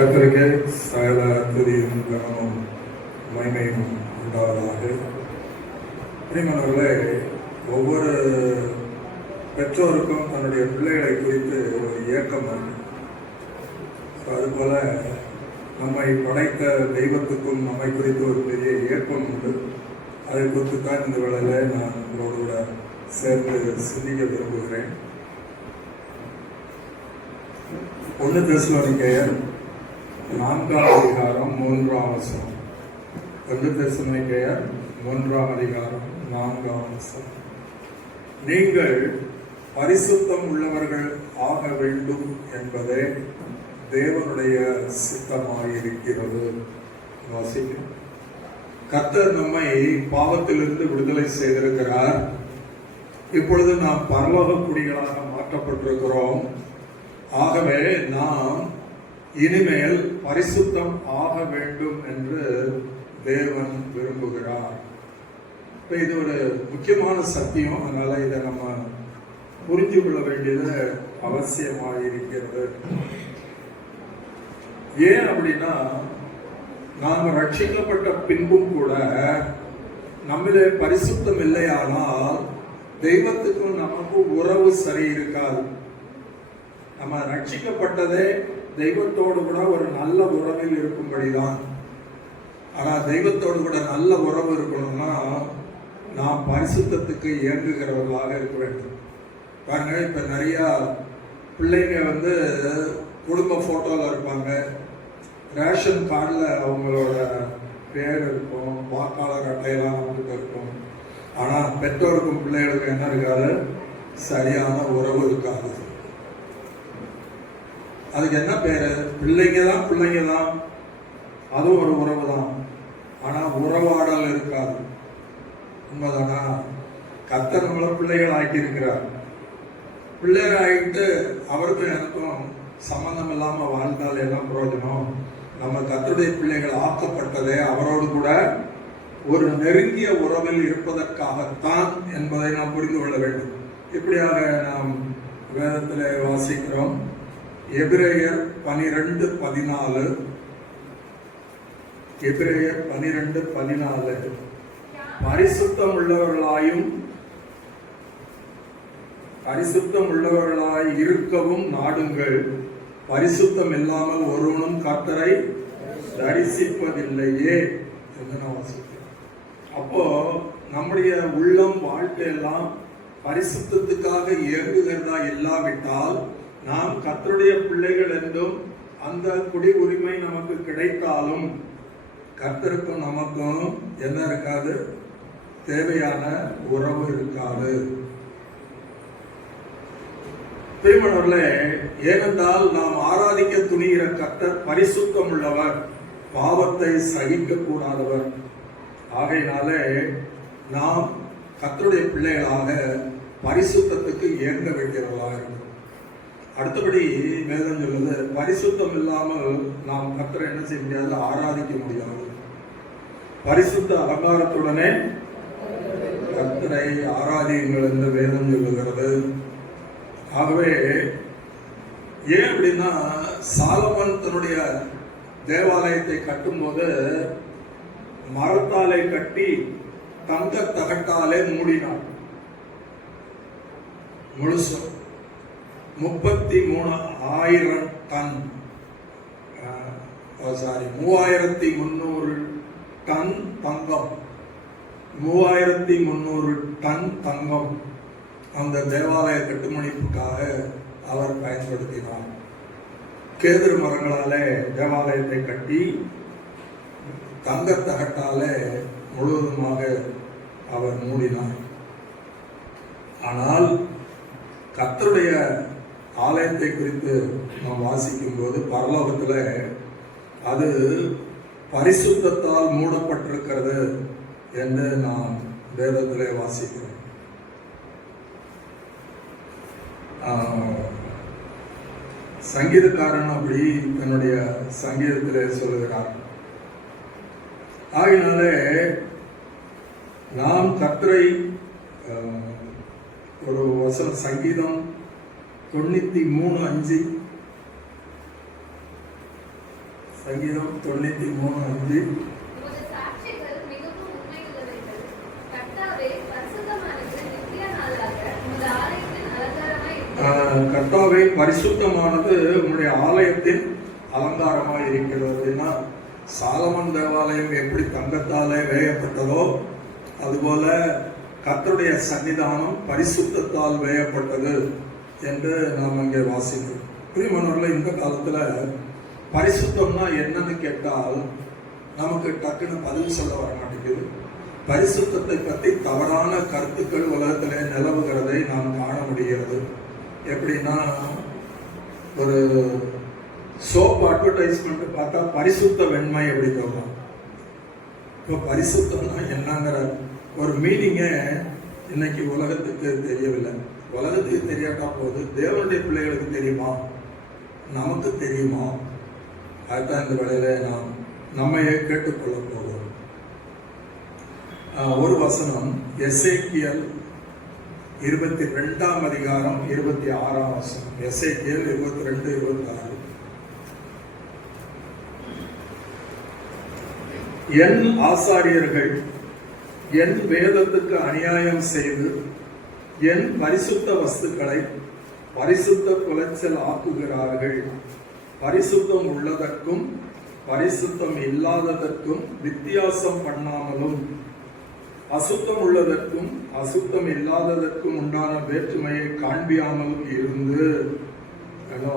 கர்த்தருக்கு சகல துதியும் கனமும் மகிமையும் உண்டாவதாக. பிரியமானவர்களே, ஒவ்வொரு பெற்றோருக்கும் தன்னுடைய பிள்ளைகளை குறித்து ஒரு ஏக்கம் உண்டு. அதுபோல நம்மை படைத்த தெய்வத்துக்கும் நம்மை குறித்து ஒரு பெரிய ஏக்கம் உண்டு. அதை குறித்து தான் இந்த வேளையில் நான் உங்களோடு கூட சேர்ந்து சிந்திக்க விரும்புகிறேன். 1 தெசலோனிக்கேயர் 4ஆம் அதிகாரம் 3ஆம் வசனம். 1 தெசலோனிக்கேயர் 3ஆம் அதிகாரம் 4ஆம் வசனம். நீங்கள் பரிசுத்தம் உள்ளவர்கள் ஆக வேண்டும் என்பதே தேவனுடைய சித்தமாயிருக்கிறது. வாசிக்கும். கர்த்தர் நம்மை பாவத்திலிருந்து விடுதலை செய்திருக்கிறார். இப்பொழுது நாம் பரலோக குடிகளாக மாற்றப்பட்டிருக்கிறோம். ஆகவே நாம் இனிமேல் பரிசுத்தம் ஆக வேண்டும் என்று தேவன் விரும்புகிறார். இது ஒரு முக்கியமான சத்தியம். அதனால இதை நம்ம புரிஞ்சு கொள்ள வேண்டியது அவசியமாக இருக்கிறது. ஏன் அப்படின்னா, நாம் ரட்சிக்கப்பட்ட பின்பும் கூட நம்மிலே பரிசுத்தம் இல்லையானால் தெய்வத்துக்கும் நமக்கும் உறவு சரி இருக்காது. நம்ம ரட்சிக்கப்பட்டதே தெய்வத்தோடு கூட ஒரு நல்ல உறவில் இருக்கும்படிதான். ஆனால் தெய்வத்தோடு கூட நல்ல உறவு இருக்கணும்னா நாம் பரிசுத்தத்துக்கு இயங்குகிறவர்களாக இருக்க வேண்டும். பாருங்க, இப்போ நிறையா பிள்ளைங்க குடும்ப ஃபோட்டோவில் இருப்பாங்க, ரேஷன் கார்டில் அவங்களோட பேர் இருக்கும், வாக்காளர் அட்டையெல்லாம் நமக்கு இருக்கும். ஆனால் பெற்றோருக்கும் பிள்ளைகளுக்கும் என்ன இருக்காது? சரியான உறவு இருக்காது. அதுக்கு என்ன பேரு? பிள்ளைங்க தான், அதுவும் ஒரு உறவு தான். ஆனால் உறவாடல் இருக்காது. உண்மைதானா? கர்த்தர் நம்மள பிள்ளைகள் ஆக்கியிருக்கிறார். பிள்ளைகள் ஆகிட்டு அவருக்கும் எனக்கும் சம்பந்தம் இல்லாமல் வாழ்ந்தால் என்ன பிரயோஜனம்? நம்ம கர்த்தருடைய பிள்ளைகள் ஆக்கப்பட்டதே அவரோடு கூட ஒரு நெருங்கிய உறவில் இருப்பதற்காகத்தான் என்பதை நாம் புரிந்து கொள்ள வேண்டும். இப்படியாக நாம் வேதத்தில் வாசிக்கிறோம். எபிரேயர் 12:14. எபிரேயர் 12:14. பரிசுத்தம் உள்ளவர்களாய் இருக்கவும் நாடுங்கள். பரிசுத்தம் இல்லாமல் ஒருவனும் கர்த்தரை தரிசிப்பதில்லையே என்று நான் வாசிக்கிறேன். அப்போ நம்முடைய உள்ளம் வாழ்க்கையெல்லாம் பரிசுத்தத்துக்காக இயங்குகிறதா இல்லாவிட்டால் நாம் கர்த்தருடைய பிள்ளைகள் என்றும் அந்த குடி உரிமை நமக்கு கிடைத்தாலும் கர்த்தருக்கும் நமக்கும் என்ன இருக்காது? தேவையான உறவு இருக்காது. பிரியமானவர்களே, ஏனென்றால் நாம் ஆராதிக்க துணிகிற கர்த்தர் பரிசுத்தம் உள்ளவர், பாவத்தை சகிக்க கூடாதவர். ஆகையினாலே நாம் கர்த்தருடைய பிள்ளைகளாக பரிசுத்தத்துக்கு இயங்க வேண்டியவர்களாக இருக்கிறோம். அடுத்தபடி வேதம் சொல்லுது, பரிசுத்தம் இல்லாமல் நாம் கர்த்தரை என்ன செய்ய முடியாது? ஆராதிக்க முடியாது. பரிசுத்த அலங்காரத்துடனே கர்த்தரை ஆராதியுங்கள் என்று வேதம் சொல்லுகிறது. ஆகவே ஏன் அப்படின்னா, சாலமன் தன்னுடைய தேவாலயத்தை கட்டும்போது மரத்தாலே கட்டி தங்க தகட்டாலே மூடினார். முழுசும் 33,000 டன் 3,300 டன் தங்கம் 3,300 டன் தங்கம் அந்த தேவாலய கட்டுமணிப்புக்காக அவர் பயன்படுத்தினார். கேதுரு மரங்களாலே தேவாலயத்தை கட்டி தங்கத்தகட்டாலே முழுவதுமாக அவர் மூடினார். ஆனால் கர்த்தருடைய ஆலயத்தை குறித்து நாம் வாசிக்கும் போது பரலோகத்தில் அது பரிசுத்தத்தால் மூடப்பட்டிருக்கிறது என்று நாம் வேதத்திலே வாசிக்கிறோம். சங்கீதக்காரன் அப்படி தன்னுடைய சங்கீதத்திலே சொல்லுகிறார். ஆகினாலே நாம் கர்த்தரை ஒரு வசன சங்கீதம் 93:5 சங்கீதம் 93:5. உமது சாட்சிகள் மிகவும் உண்மையுள்ளவைகள். கர்த்தாவே, பரிசுத்தமானது நித்திய நாளாக உமது ஆலயத்தின் அலங்காரமாய் இருக்கிறது. கர்த்தாவே, பரிசுத்தமானது உம்முடைய ஆலயத்தின் அலங்காரமாய் இருக்கிறது. அப்படின்னா சாலமன் தேவாலயம் எப்படி தங்கத்தாலே வேயப்பட்டதோ அதுபோல கர்த்தருடைய சன்னிதானம் பரிசுத்தத்தால் வேயப்பட்டது என்று நாம் அங்கே வாசிக்கிறோம். பிரியமானவர்களே, இந்த காலத்துல பரிசுத்தம்னா என்னன்னு கேட்டால் நமக்கு டக்குன்னு பதில் சொல்ல வர மாட்டேங்குது. பரிசுத்தத்தை பற்றி தவறான கருத்துக்கள் உலகத்திலே நிலவுகிறதை நாம் காண முடிகிறது. எப்படின்னா, ஒரு சோப் அட்வர்டைஸ்மெண்ட் பார்த்தா பரிசுத்த வெண்மை அப்படி சொல்றோம். இப்போ பரிசுத்தம்னா என்னங்கிற ஒரு மீனிங்க இன்னைக்கு உலகத்துக்கு தெரியவில்லை. உலகத்துக்கு தெரியாட்டா போது தேவனுடைய பிள்ளைகளுக்கு தெரியுமா, நமக்கு தெரியுமா? அதுதான் இந்த வேளையில நாம் நம்மையே கேட்டுக்கொள்ள போகிறோம். ஒரு வசனம், எசேக்கியேல் 22 அதிகாரம் 26 வசனம். எசேக்கியேல் 22:26. என் ஆசாரியர்கள் என் வேதத்துக்கு அநியாயம் செய்து என் பரிசுத்த வஸ்துக்களை பரிசுத்த குலைச்சல் ஆக்குகிறார்கள். பரிசுத்தம் உள்ளதற்கும் பரிசுத்தம் இல்லாததற்கும் வித்தியாசம் பண்ணாமலும் அசுத்தம் உள்ளதற்கும் அசுத்தம் இல்லாததற்கும் உண்டான வேற்றுமையை காண்பியாமலும் இருந்து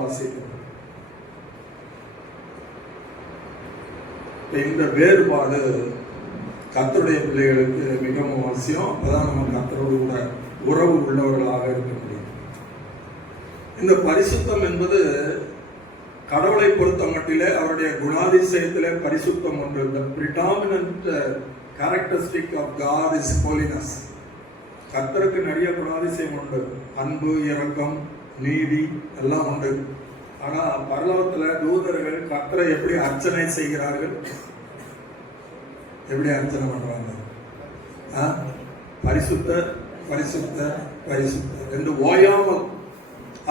வாசிக்கிறோம். இந்த வேறுபாடு கர்த்தருடைய பிள்ளைகளுக்கு மிகவும் அவசியம். அப்பதான் நம்ம கர்த்தரோடு கூட உறவு உள்ளவர்களாக இருக்க முடியும். இந்த பரிசுத்தம் என்பது கடவுளை பொறுத்த மட்டிலே அவருடைய குணாதிசயத்திலே பரிசுத்தம் ஒன்று. The predominant characteristic of God is holiness. கர்த்தருக்கு நிறைய குணாதிசயம் உண்டு. அன்பு, இரக்கம், நீதி எல்லாம் உண்டு. ஆனா பரலோகத்துல தூதர்கள் கர்த்தரை எப்படி அர்ச்சனை செய்கிறார்கள்? எப்படி அர்ச்சனை பண்றாங்க? பரிசுத்த பரிசுத்த பரிசுத்த என்று ஓயாமல்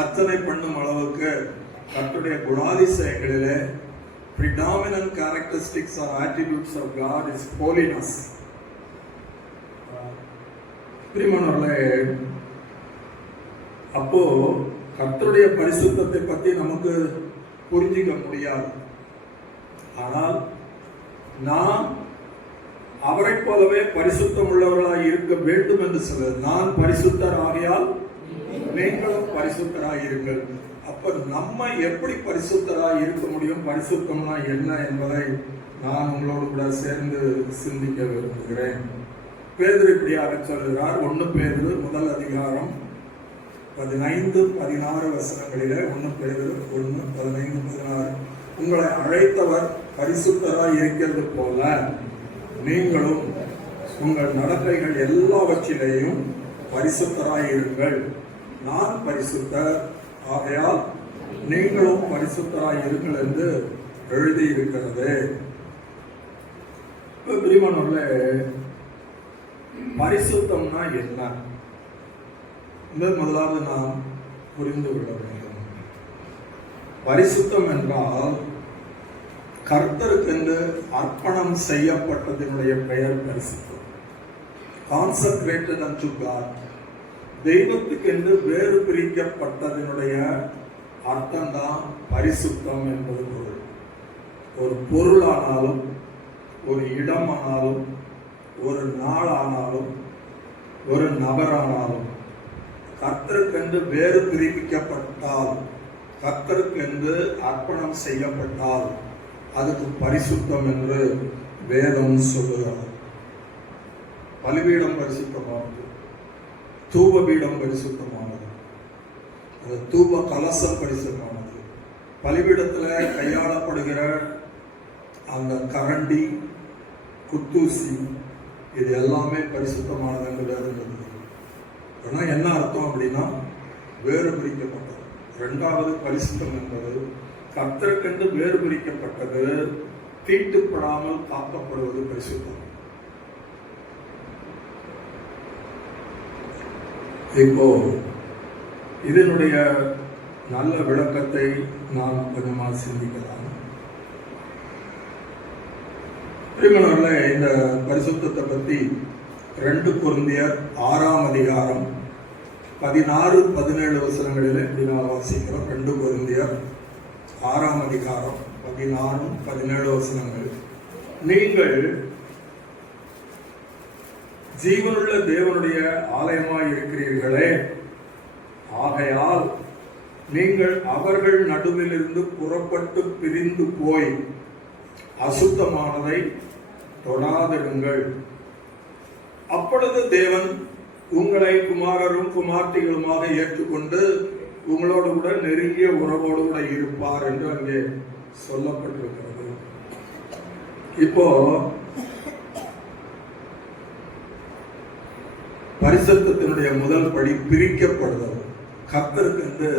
அர்ச்சனை பண்ணும் அளவுக்கு கர்த்தருடைய குணாதிசயங்களிலே predominant characteristics or attributes of God is holiness. பிரியமானவர்களே, அப்போ கர்த்தருடைய பரிசுத்தத்தை பற்றி நமக்கு புரிஞ்சிக்க முடியாது. ஆனால் நாம் அவரை போலவே பரிசுத்தம் உள்ளவர்களாய் இருக்க வேண்டும் என்று சொல்வது. நான் பரிசுத்தர் ஆகையால் நீங்களும் பரிசுத்தராய் இருங்கள். அப்ப நம்ம எப்படி பரிசுத்தராய் இருக்க முடியும்? பரிசுத்தம்னா என்ன என்பதை நான் உங்களோடு கூட சேர்ந்து சிந்திக்க விரும்புகிறேன். பேதுரு இப்படியாக சொல்கிறார். 1 பேதுரு 1 அதிகாரம் 15-16 வசனங்களிலே 1 பேதுரு 1:15-16. உங்களை அழைத்தவர் பரிசுத்தராய் இருக்கிறது போல நீங்களும் உங்கள் நடத்தைகள் எல்லாவற்றிலேயும் பரிசுத்தராய் இருங்கள். நான் பரிசுத்தர் ஆகையால் நீங்களும் பரிசுத்தராய் இருங்கள் என்று எழுதியிருக்கிறது. பிரியமானவர்களே, பரிசுத்தம்னா என்ன? முதலாவது நாம் புரிந்து கொள்ள வேண்டும். பரிசுத்தம் என்றால் கர்த்தருக்கென்று அர்ப்பணம் செய்யப்பட்டதனுடைய பெயர் பரிசுத்தம். Consecrated and God. தெய்வத்துக்கென்று வேறு பிரிக்கப்பட்டதனுடைய அர்த்தம் தான் பரிசுத்தம் என்பது பொருள். ஒரு பொருளானாலும், ஒரு இடமானாலும், ஒரு நாளானாலும், ஒரு நபரானாலும் கர்த்தருக்கென்று வேறு பிரிக்கப்பட்டால், கர்த்தருக்கென்று அர்ப்பணம் செய்யப்பட்டால் அதுக்கு பரிசுத்தம் என்று வேதம் சொல்லுகிறது. பலிபீடம் பரிசுத்தமானது, தூபபீடம் பரிசுத்தமானது, அது தூப கலசம் பரிசுத்தமானது. பலிபீடத்துல கையாளப்படுகிற அந்த கரண்டி, குத்தூசி, இது எல்லாமே பரிசுத்தமானது என்று வேதம் சொல்லுகிறது. ஆனால் என்ன அர்த்தம் அப்படின்னா வேறு பிரிக்கப்பட்டது. 2வது பரிசுத்தம் என்பது கர்த்தருக்கென்று வேறு பிரிக்கப்பட்டது, தீட்டுப்படாமல் காக்கப்படுவது பரிசுத்தம். இப்போ இதனுடைய நல்ல விளக்கத்தை நாம் கொஞ்சமாக சிந்திக்கலாம். பிரியமானவர்களே, இந்த பரிசுத்தத்தை பற்றி 2 கொரிந்தியர் 6ஆம் அதிகாரம் 16-17 வசனங்களில் இப்படி நான் வாசிக்கிறோம். 2 கொரிந்தியர் 6ஆம் அதிகாரம் 16-17 வசனங்கள். நீங்கள் ஜீவனுள்ள தேவனுடைய ஆலயமாய் இருக்கிறீர்களே, ஆகையால் நீங்கள் அவர்கள் நடுவிலிருந்து புறப்பட்டு பிரிந்து போய் அசுத்தமானதை தொடாதிருங்கள். அப்பொழுது தேவன் உங்களை குமாரரும் குமார்த்திகளுமாக ஏற்றுக்கொண்டு உங்களோடு கூட நெருங்கிய உறவோடு கூட இருப்பார் என்று அங்கே சொல்லப்பட்டிருக்கிறது. இப்போ பரிசுத்தத்தினுடைய முதல் படி பிரிக்கப்படுதல், கர்த்தருக்கு என்று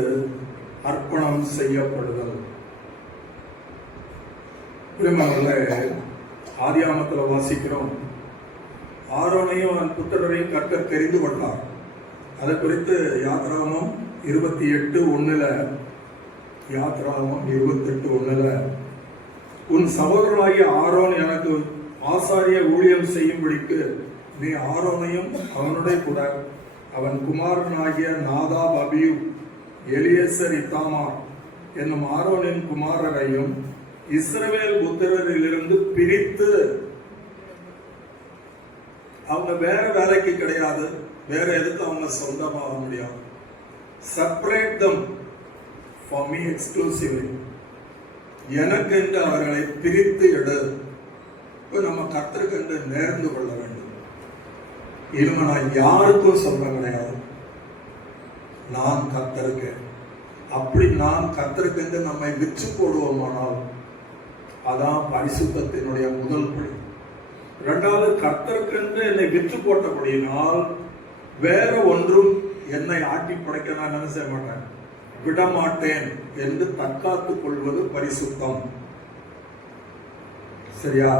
அர்ப்பணம் செய்யப்படுதல். ஆதியாமத்தில் வாசிக்கிறோம், ஆரோனையும் அவன் புத்திரரையும் கர்த்தர் தெரிந்து கொண்டார். அதை குறித்து யாத்ராகமம் 28:1 யாத்ராகமம் 28:1 உன் சகோதரனாகிய ஆரோன் எனக்கு ஆசாரிய ஊழியம் செய்யும்படிக்கு நீ ஆரோனையும் அவனுடைய கூட அவன் குமாரனாகிய நாதாப், அபியூ, எலியேசர், இத்தாமார் என்னும் ஆரோனின் குமாரரையும் இஸ்ரவேல் புத்திரரிலிருந்து பிரித்து, அவங்க வேற வேலைக்கு கிடையாது, வேற எதுக்கு அவங்க சொந்தமாக முடியாது. Separate them for me exclusively, எனக்கு என்று அவர்களை பிரித்து எடு. நம்ம கர்த்தருக்கு என்று நேர்ந்து கொள்ள வேண்டும். இனிமே நான் யாருக்கும் சொந்தம் கிடையாது, நான் கர்த்தருக்கு. அப்படி நான் கர்த்தருக்கு என்று நம்மை விற்று போடுவோமானால் அதான் பரிசுத்தத்தினுடைய முதல் படி. இரண்டாவது, கர்த்தருக்கு என்று என்னை விற்று போட்டபடியினால் வேற ஒன்றும் என்னை ஆட்டி படைக்க நான் என்ன செய்ய மாட்டேன், விடமாட்டேன் என்று தற்காத்துக் கொள்வது பரிசுத்தம். சரியா?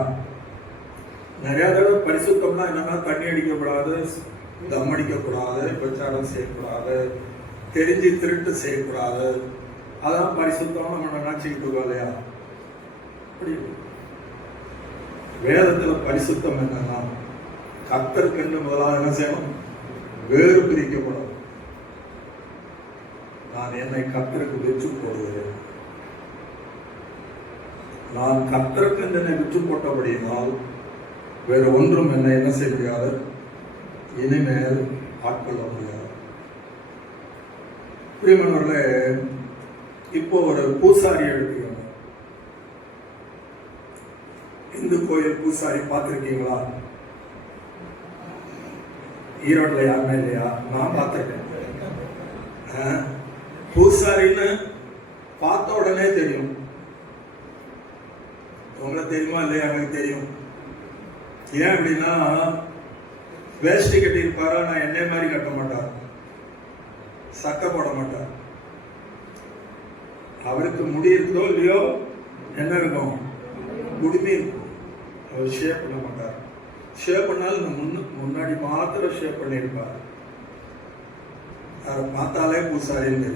நிறைய தடவை பரிசுத்தம்னா என்னன்னா, தண்ணி அடிக்கக்கூடாது, தம் அடிக்கக்கூடாது, பிரச்சாரம் செய்யக்கூடாது, தெரிஞ்சு திருட்டு செய்யக்கூடாது, அதான் பரிசுத்தம் நம்ம நினைச்சுக்கிட்டு இருக்கோம் இல்லையா? வேதத்துல பரிசுத்தம் என்னன்னா, கர்த்தருக்கு என்று முதலாக என்ன செய்யணும், வேறு பிரிக்கப்படும். நான் என்னை கர்த்தருக்கு விற்று போடுகிறேன். நான் கர்த்தருக்கு என்னை விற்று போட்டபடியினால் வேறு ஒன்றும் என்னை என்ன செய்ய முடியாது, இனிமேல் ஆட்கொள்ள முடியாது. பிரியமானவர்களே, இப்போ ஒரு பூசாரி எடுத்துக்கணும். இந்து கோயில் பூசாரி பார்த்திருக்கீங்களா? ஈரோட்டில் யாருமே இல்லையா? நான் பார்த்திருக்கேன். பூசாரின்னு பார்த்த உடனே தெரியும். உங்களுக்கு தெரியுமா இல்லையா? எனக்கு தெரியும். ஏன் அப்படின்னா, வேஷ்டி கட்டி இருப்பாரா, நான் என்னை மாதிரி கட்ட மாட்டார், சட்டை போட மாட்டார். அவருக்கு முடி இருக்குதோ இல்லையோ, என்ன இருக்கும், குடுமி இருக்கும். அவர் ஷேப் பண்ண மாட்டார். ஷேப் பண்ணாலும் முன்னாடி மாத்திரம் ஷேப் பண்ணியிருப்பார். அவரை பார்த்தாலே பூசாரின்னு.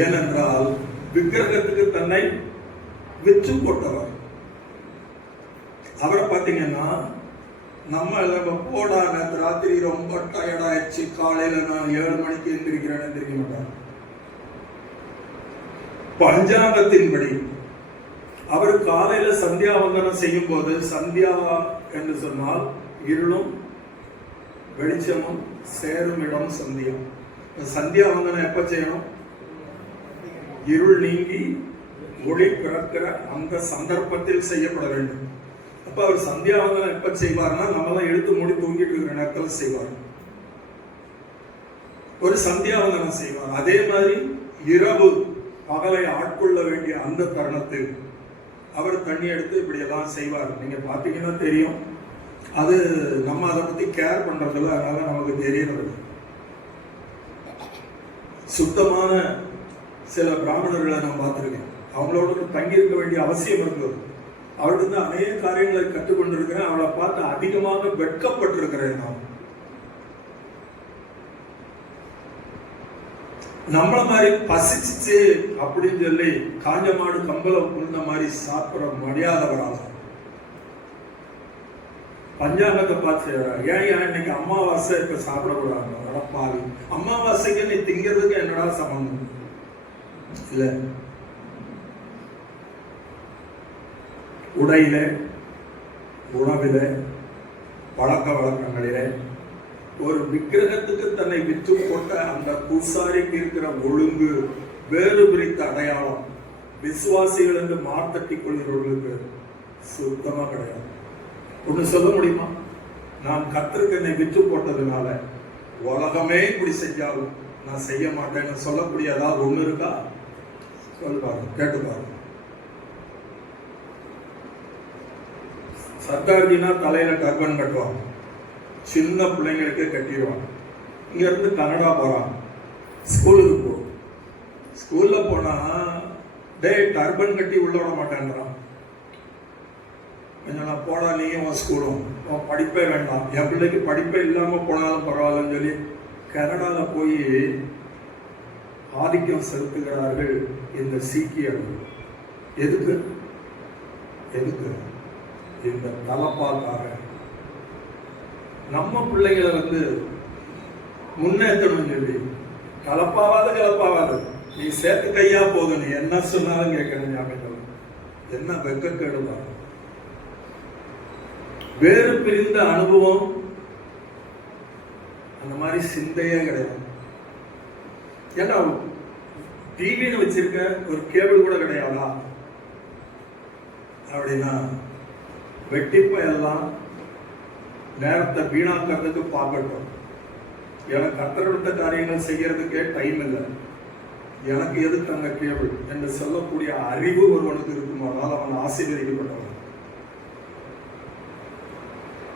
ஏனென்றால் விக்கிரகத்துக்கு தன்னை விற்று போட்டவர். அவரை பார்த்தீங்கன்னா, நம்ம போடா நேற்று ராத்திரி ரொம்ப டயர்டாயிடுச்சு, காலையில நான் 7 மணிக்கு எந்திரிக்கிறேன்னு எந்திரிக்க மாட்டார். பஞ்சாங்கத்தின்படி அவர் காலையில சந்தியாவந்தனம் செய்யும் போது, சந்தியா என்று சொன்னால் இருளும் வெளிச்சமும் சேரும் இடம் சந்தியா. சந்தியாவந்தனம் எப்ப செய்யணும்? இருள் நீங்கி ஒளி பிறக்கிற அந்த சந்தர்ப்பத்தில் செய்யப்பட வேண்டும். அப்ப அவர் சந்தியாவந்தனம் எப்ப செய்வார்னா, நம்ம தான் எடுத்து மூடி தூங்கிட்டு இருக்கிற நேரத்தில் செய்வார். ஒரு சந்தியாவந்தனம் செய்வார். அதே மாதிரி இரவு பகலை ஆட்கொள்ள வேண்டிய அந்த தருணத்தில் அவர் தண்ணி எடுத்து இப்படி எல்லாம் செய்வார். நீங்க பாத்தீங்கன்னா தெரியும். அது நம்ம அதை பத்தி கேர் பண்றதில்ல, அதனால நமக்கு தெரியறது. சுத்தமான சில பிராமணர்களை நான் பார்த்திருக்கேன். அவங்களோட தங்கி இருக்க வேண்டிய அவசியம் இருந்தது. அவர்கிட்ட அநேக காரியங்களை கற்றுக்கொண்டிருக்கிறேன். அவளை பார்த்து அதிகமாக வெட்கப்பட்டிருக்கிறேன். நான் நம்மள மாதிரி பசிச்சு அப்படின்னு சொல்லி காஞ்ச மாடு கம்பளம் புரிந்த மாதிரி சாப்பிட முடியாதவராக பஞ்சாங்கத்தை பார்த்து செய்யறா. ஏன் இன்னைக்கு அமாவாசை இப்ப சாப்பிடக்கூடாது? அடப்பாவி, அமாவாசைக்கு நீ திங்கிறதுக்கு என்னடா சம்பந்தம்? இல்ல, உடையில, உணவில, பழக்க வழக்கங்களிலே ஒரு விக்கிரகத்துக்கு தன்னை விற்று போட்ட அந்த பூசாரிக்கு இருக்கிற ஒழுங்கு, வேறு பிரித்த அடையாளம் விசுவாசிகள் என்று மார்த்தட்டிக் கொள்கிறவர்களுக்கு சுத்தமா கிடையாது. ஒண்ணு சொல்ல முடியுமா? நான் கர்த்தருக்கு என்னை விற்று போட்டதுனால உலகமே இப்படி செஞ்சாலும் நான் செய்ய மாட்டேன்னு சொல்லக்கூடிய ஏதாவது ஒண்ணு இருக்கா? சொல்லு பாருங்க, கேட்டு பாருங்க. சர்தார்ஜினா தலையில டர்பன் கட்டுவாங்க, சின்ன பிள்ளைங்களுக்கு கட்டிடுவாங்க. இங்க இருந்து கனடா போறான், ஸ்கூலுக்கு போ. ஸ்கூல்ல போனா டர்பன் கட்டி உள்ள விட மாட்டேன்றான். கொஞ்சம் போடா, நீயும் உன் ஸ்கூலும், உன் படிப்பே வேண்டாம், என் பிள்ளைக்கு படிப்பே இல்லாம போனாலும் பரவாயில்லன்னு சொல்லி கனடால போய் ஆதிக்கம் செலுத்துகிறார்கள் இந்த சீக்கியர்கள். எதுக்கு? எதுக்கு? இந்த தலப்பாக்காக நம்ம பிள்ளைகளை முன்னேற்றணும் சொல்லி கலப்பாவாது, நீ சேர்த்து கையா போதும், நீ என்ன சொன்னாலும் கேட்கணும். ஞாபகம் என்ன வெக்கக்கேடுதான். வேறு பிரிந்த அனுபவம் அந்த மாதிரி சிந்தையே கிடையாது. ஏன்னா டிவின்னு வச்சிருக்க ஒரு கேபிள் கூட கிடையாதா அப்படின்னா வெட்டிப்பெல்லாம் நேரத்தை வீணாக்கிறதுக்கு பார்க்கட்டும். எனக்கு கர்த்தருடைய காரியங்கள் செய்யறதுக்கே டைம் இல்லை, எனக்கு எதுக்கு அந்த கேபிள் என்று சொல்லக்கூடிய அறிவு ஒருவனுக்கு இருக்குமானால் அவன் ஆசீர்வதிக்கப்பட்டவன்.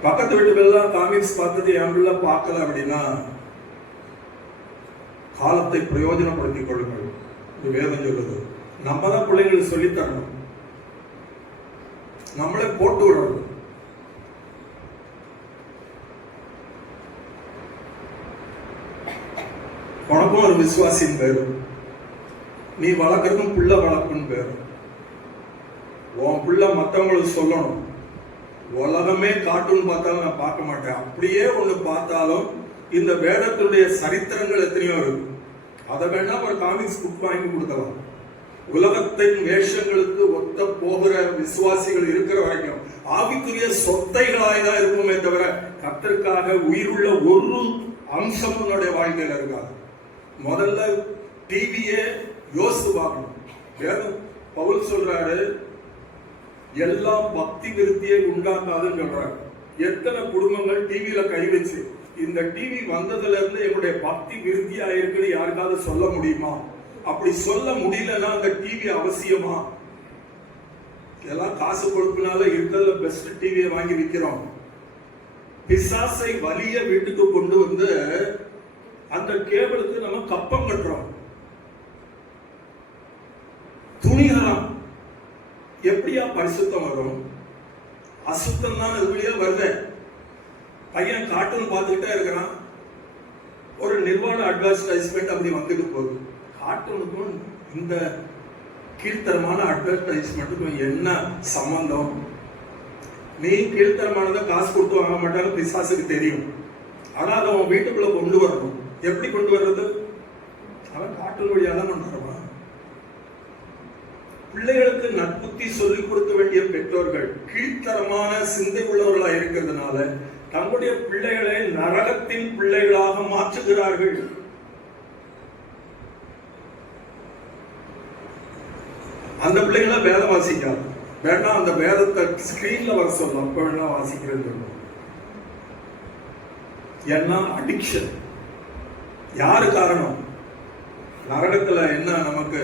பக்கத்து வீட்டுக்கெல்லாம் காமிக்ஸ் பார்த்தது என் பிள்ளை பார்க்கல அப்படின்னா காலத்தை பிரயோஜனப்படுத்திக் கொள்ளுங்கள். இது வேதம் சொல்லுது. நம்ம தான் பிள்ளைங்களுக்கு சொல்லித்தரணும், நம்மளே போட்டு விடணும். உனக்கும் ஒரு விசுவாசின் பேரு, நீ வளர்க்கறதும் புள்ள வளர்ப்புன்னு பேரு. உன் புள்ள மற்றவங்களுக்கு சொல்லணும். உலகமே கார்ட்டூன் பார்த்தாலும் நான் பார்க்க மாட்டேன், அப்படியே ஒண்ணு பார்த்தாலும் இந்த வேதத்துடைய சரித்திரங்கள் எத்தனையோ இருக்கு, அதை வேணா ஒரு காமிக்ஸ் புக் வாங்கி கொடுக்கலாம். உலகத்தின் வேஷங்களுக்கு ஒத்த போகிற விசுவாசிகள் இருக்கிற வரைக்கும் ஆவிக்குரிய சொத்தைகளாய் தான் இருக்குமே தவிர கர்த்தருக்காக உயிருள்ள ஒரு அம்சம் உன்னுடைய வாழ்க்கையில இருக்காது. முதல்ல டிவியே யோசித்து பார்க்கணும். வேதம் பவுல் சொல்றாரு, எல்லாம் பக்தி விருத்தியை உண்டாக்காதுன்னு சொல்றாரு. எத்தனை குடும்பங்கள் டிவியில கை வச்சு இந்த டிவி வந்ததுல இருந்து எங்களுடைய பக்தி விருத்தியா இருக்குன்னு யாருக்காவது சொல்ல முடியுமா? அப்படி சொல்ல முடியலன்னா அந்த டிவி அவசியமா? எல்லாம் காசு கொடுக்கனால இருக்கிறதுல பெஸ்ட் டிவியை வாங்கி விற்கிறோம். பிசாசை வலிய வீட்டுக்கு கொண்டு வந்து அந்த கேபிளுக்கு நம்ம கப்பம் கட்டுறோம். துணிகரம் எப்படியா பரிசுத்தம் வரும்? அசுத்தம் தான் அது வழியா வருது. பையன் கார்ட்டூன் பார்த்துக்கிட்டே இருக்கிறான், ஒரு நிர்வாண அட்வர்டைஸ்மெண்ட் அப்படி வந்துட்டு போகுது. கார்ட்டூனுக்கும் இந்த கீழ்த்தரமான அட்வர்டைஸ்மெண்ட்டுக்கும் என்ன சம்பந்தம்? நீ கீழ்த்தரமானதை காசு கொடுத்து வாங்க மாட்டாங்க, பிசாசுக்கு தெரியும். ஆனா அதை அவன் வீட்டுக்குள்ள கொண்டு வரணும். எப்படி கொண்டு வர்றது? அவன் கார்ட்டூன் வழியா தான் கொண்டு வருவான். பிள்ளைகளுக்கு நட்புத்தி சொல்லிக் கொடுக்க வேண்டிய பெற்றோர்கள் கீழ்த்தரமான சிந்தை உள்ளவர்களாக இருக்கிறதுனால தங்களுடைய பிள்ளைகளை நரகத்தின் பிள்ளைகளாக மாற்றுகிறார்கள். அந்த பிள்ளைகளை வேதம் வாசிக்காது, வேண்டாம் அந்த வேதத்தை ஸ்கிரீன்ல வர சொல்லும், அப்ப வேணா வாசிக்கிறது. ஏன்னா அடிக்ஷன். யாரு காரணம்? நரகத்துல என்ன நமக்கு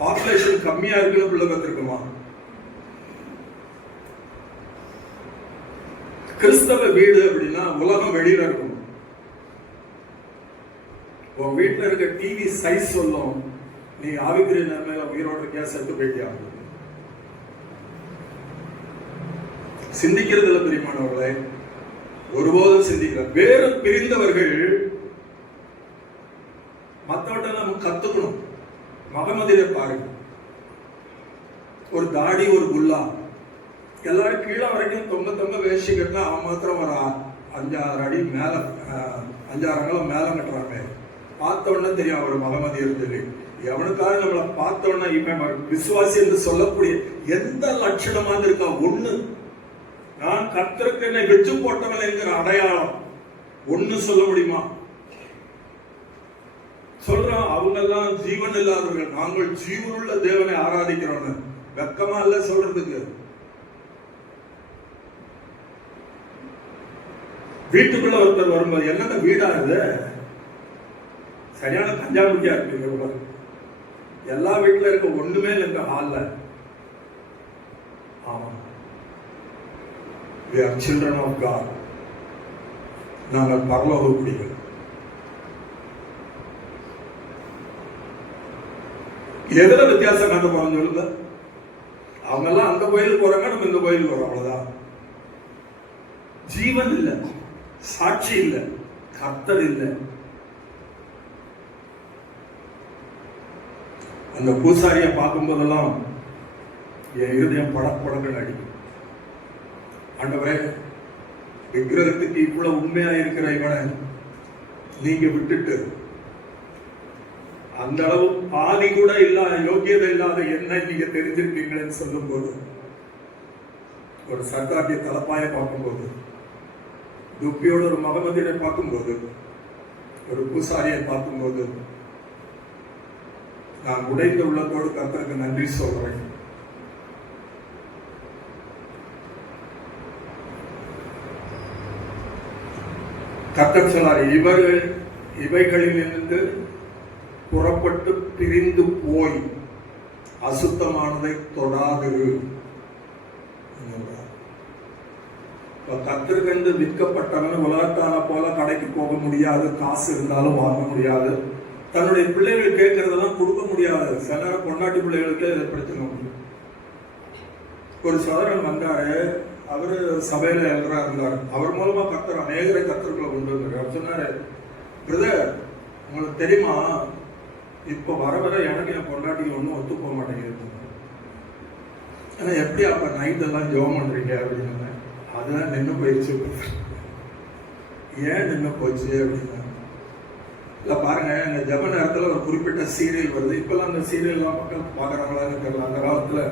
பாப்புலேஷன் கம்மியா இருக்குன்னு பிள்ளை பார்த்திருக்குமா? கிறிஸ்தவ வீடு அப்படின்னா உலகம் வெளியில இருக்கும். உன் வீட்டுல இருக்க டிவி சைஸ் சொல்லும், நீ ஆவிக்குரிய நிலைமையில உயிரோடு இருக்கியா செத்து போயிட்டியா. சிந்திக்கிறதுல பிரியமானவர்களே, ஒருபோதும் சிந்திக்கிற வேறு பிரிந்தவர்கள் மற்றவட்ட நம்ம கத்துக்கணும். மகமதியை பாருங்க, ஒரு தாடி ஒரு குல்லா, எல்லாரும் கீழே வரைக்கும் தொங்க வேஷ்டி கட்டினா அவன் மாத்திரம் ஒரு 5-6 அடி மேல 5-6 அங்கலம் மேல கட்டுறாங்க. பார்த்த உடனே தெரியும் அவர் மகமதியர் சொல்லி. எவனுக்காக நம்மளை பார்த்த உடனே இவன் விசுவாசி என்று சொல்லக்கூடிய எந்த லட்சணமா இருக்கா? ஒண்ணு, நான் கர்த்தருக்கு என்னை வெச்சு போட்டவன் என்கிற அடையாளம் ஒண்ணு சொல்ல முடியுமா? சொல்றான், அவங்க எல்லாம் ஜீவன் இல்லாதவர்கள், நாங்கள் ஜீவனுள்ள தேவனை ஆராதிக்கிறோம். வெக்கமா இல்ல சொல்றதுக்கு? வீட்டுக்குள்ள ஒருத்தர் வரும்போது என்னென்ன வீடா இது, சரியான கஞ்சாபுட்டியா இருக்கு. எல்லா வீட்டுல இருக்க ஒண்ணுமே இல்லை இந்த ஹால்ல. ஆமா, we are children of God. நாங்கள் பரலோக குடிகள். எதுல வித்தியாசம் காட்ட போறோம் சொல்லுங்க? அவங்க எல்லாம் அந்த கோயிலுக்கு போறாங்க, நம்ம இந்த கோயிலுக்கு போறோம், அவ்வளவுதான். ஜீவன் இல்ல, சாட்சி இல்ல, கர்த்தர் இல்ல. அந்த பூசாரியை பார்க்கும் போதெல்லாம் என் இருதயம் படப்படங்கள் அடிக்கும். ஆண்டவரே, விக்கிரகத்துக்கு இவ்வளவு உண்மையா இருக்கிற இவனை நீங்க விட்டுட்டு அந்த அளவு பாதி கூட இல்லாத யோக்கியதை இல்லாத என்ன நீங்க தெரிஞ்சிருக்கீங்களேன்னு சொல்லும் போது, ஒரு சர்தாரிய தலப்பாய பார்க்கும்போது, துப்பியோட ஒரு மகமதியை பார்க்கும்போது, ஒரு பூசாரியை பார்க்கும்போது, நான் உடைந்த உள்ளத்தோடு கர்த்தருக்கு நன்றி சொல்றேன். கர்த்தர் சொன்னார், இவைகளிலிருந்து புறப்பட்டு பிரிந்து போய் அசுத்தமானதை தொடாது. கர்த்தருக்கு விற்கப்பட்டவன் உலகத்தான போல கடைக்கு போக முடியாது, காசு இருந்தாலும் வாங்க முடியாது, தன்னுடைய பிள்ளைகள் கேட்கறதெல்லாம் கொடுக்க முடியாது. சில நேரம் பொண்டாட்டி பிள்ளைகளுக்கு இதை பிரச்சனை உண்டு. ஒரு சோதரன் வந்தாரு, அவரு சபையில எழுதுறா இருந்தார். அவர் மூலமா கர்த்தர் அநேகரை கர்த்தர்களை கொண்டு வந்தாரு. அவர் சொன்னாரு, பிரதர் உங்களுக்கு தெரியுமா, இப்ப வர வர எனக்கு என் பொண்டாட்டிக்கு ஒன்றும் ஒத்து போக மாட்டேங்குது. ஆனா எப்படி அப்ப நைட் எல்லாம் ஜெபம் பண்றீங்க அப்படின்னு. அதுதான் நின்று போயிடுச்சு. ஏன் நின்று போச்சு அப்படின்னா, இல்ல பாருங்க, இந்த ஜப நேரத்துல ஒரு குறிப்பிட்ட சீரியல் வருது. இப்பெல்லாம் அந்த சீரியல் எல்லாம் மக்கள் பாக்குறாங்களான்னு தெரியல. அந்த காலத்துல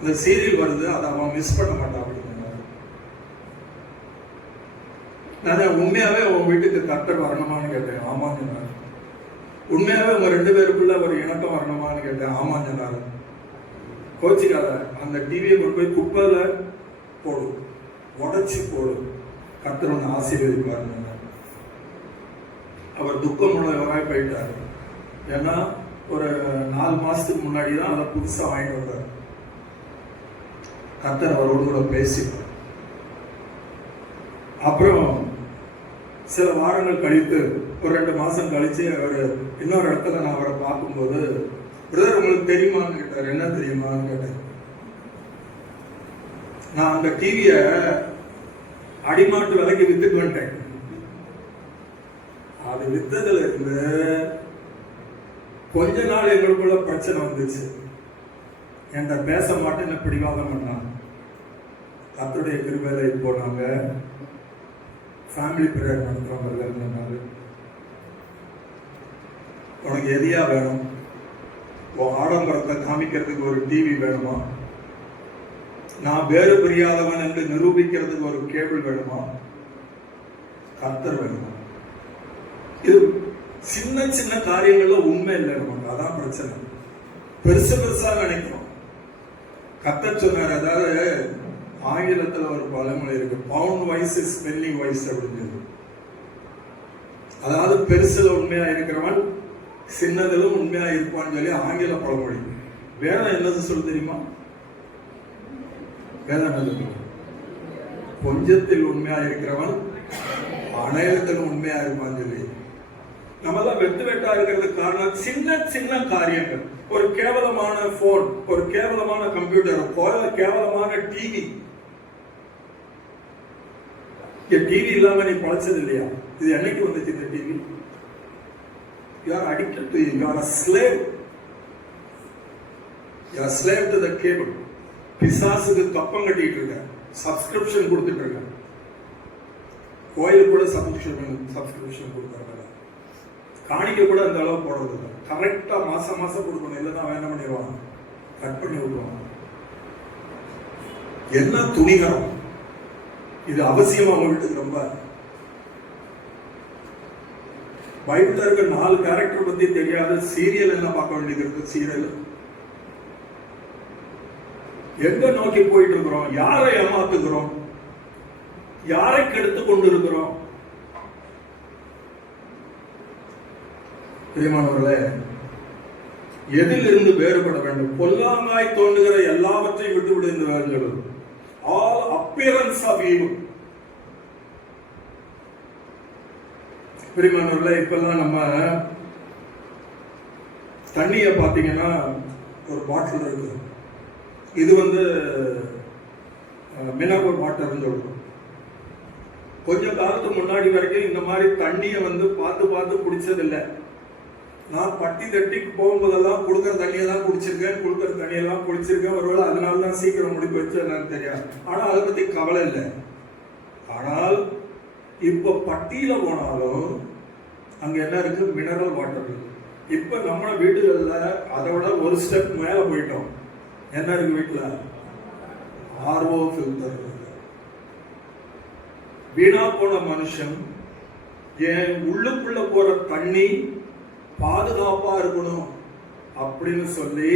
இந்த சீரியல் வருது, அதை அவன் மிஸ் பண்ண மாட்டான் அப்படின்னு. நான் உண்மையாவே உன் வீட்டுக்கு கர்த்தர் வரணுமான்னு கேட்டேன். ஆமான்னு சொன்னாரு. உண்மையாவே உங்க 2 பேருக்குள்ள ஒரு இணக்கம் வரணுமான்னு கேட்டேன். ஆமான்னு சொன்னாரு. கோச்சிக்காத, அந்த டிவியை கொண்டு போய் குப்பையில போடு, உடைச்சு போடு, கர்த்தர் ஒன்று ஆசீர்வதிப்பாருன்னு. அவர் துக்கமுள்ளவராய் போயிட்டாரு. ஏன்னா ஒரு 4 மாசத்துக்கு முன்னாடி தான் அதை புதுசா வாங்கிட்டு வந்தார். கர்த்தர் அவரோடு கூட பேசினார். அப்புறம் சில வாரங்கள் கழித்து, ஒரு 2 மாசம் கழிச்சு, அவர் இன்னொரு இடத்துல நான் அவரை பார்க்கும்போது, பிரதர் உங்களுக்கு தெரியுமான்னு கேட்டார். என்ன தெரியுமான்னு கேட்டேன். நான் அந்த டிவிய அடிமாட்டு விலைக்கு வித்துட்டு வந்துட்டேன். அது வித்ததுல இருந்து கொஞ்ச நாள் எங்களுக்குள்ள பிரச்சனை வந்துச்சு. என்கிட்ட பேச மாட்டேன், என்ன பிடிவாதம் பண்ணாங்க. கர்த்தருடைய கிருபையில இப்போ நாங்க ஃபேமிலி பிரேயர் நடத்துறோம். உனக்கு எதையா வேணும்? உன் ஆடம்பரத்தை காமிக்கிறதுக்கு ஒரு டிவி வேணுமா? நான் வேறு பிரியாதவன் என்று நிரூபிக்கிறதுக்கு ஒரு கேபிள் வேணுமா? கர்த்தர் வேணுமா? இது சின்ன சின்ன காரியங்கள்ல உண்மை இல்லை நமக்கு. அதான் பிரச்சனை. பெருசா நினைக்கிறோம். கர்த்தர் சொன்னார், அதாவது ஆங்கிலத்துல ஒரு பழமொழி இருக்கு, pound wise is penny wise அப்படின்னு. அதாவது பெருசுல உண்மையா இருக்கிறவன் சின்னதிலும் உண்மையா இருப்பான்னு சொல்லி ஆங்கில பழமொழி. வேதம் என்னது சொல்லு தெரியுமா? வேதம் என்னது? கொஞ்சத்தில் உண்மையா இருக்கிறவன் அநேகத்திலும் உண்மையா இருப்பான்னு சொல்லி. நம்ம எல்லாம் வெட்டா இருக்கிறதுக்கு காரணம் சின்ன சின்ன காரியங்கள். ஒரு கேவலமான போன், ஒரு கேவலமான கம்ப்யூட்டர், கேவலமான டிவி. டிவி இல்லாம நீ பழச்சது இல்லையா? இது என்னைக்கு வந்துச்சு இந்த TV? You are addicted to it. You are a slave. You are a slave to the cable. பிசாசுக்கு கப்பம் கட்டிட்டு இருக்கேன், சப்ஸ்கிரிப்ஷன் கொடுத்துட்டு இருக்கேன். கோயிலுக்கு கூட சப்ஸ்கிரிப்ஷன் கொடுக்குறாங்க. காணிக்க கூட அந்த அளவு போடுறது இல்லை. கரெக்டா மாசம் மாசம் கொடுக்கணும், இல்லைன்னா அவன் என்ன பண்ணிடுவான், கட் பண்ணி விடுவான். என்ன துணிகரம் இது! அவசியம் அவங்க வீட்டுக்கு ரொம்ப. பைபிள்ல இருக்க 4 கேரக்டர் பத்தி தெரியாத சீரியல் என்ன பார்க்க வேண்டியது இருக்கு. சீரியல் எங்க நோக்கி போயிட்டு இருக்கிறோம்? யாரை ஏமாத்துகிறோம்? யாரை கெடுத்து கொண்டு இருக்கிறோம்? பிரியமானவர்களே, எதிலிருந்து வேறுபட வேண்டும்? பொல்லாங்காய் தோன்றுகிற எல்லாவற்றையும் விட்டு விடுங்கள். All appearance of evil. பிரியமானவர்களே, இப்பெல்லாம் நம்ம தண்ணிய பாத்தீங்கன்னா ஒரு பாட்டில் இருக்கு. இது மினரல் வாட்டர்னு சொல்றோம். கொஞ்ச காலத்துக்கு முன்னாடி வரைக்கும் இந்த மாதிரி தண்ணியை பார்த்து குடிச்சதில்லை. நான் பட்டி தட்டி போகும்போதெல்லாம் கொடுக்குற தண்ணியை தான் குடிச்சிருக்கேன், கொடுக்குற தண்ணியெல்லாம் குடிச்சிருக்கேன். ஒருவேளை அதனால தான் சீக்கிரம் முடிப்பு வச்சு என்னன்னு தெரியாது. ஆனா அதை பத்தி கவலை இல்லை. ஆனால் இப்ப பட்டியில போனாலும் அங்க என்ன இருக்கு? மினரல் வாட்டர் இருக்கு. இப்ப நம்ம வீடுகள்ல அதை விட ஒரு ஸ்டெப் மேல போயிட்டோம். என்ன இருக்கு வீட்டுல? RO filter. வீணா போன மனுஷன் என் உள்ளுக்குள்ள போற தண்ணி பாதுகாப்பா இருக்கணும் அப்படின்னு சொல்லி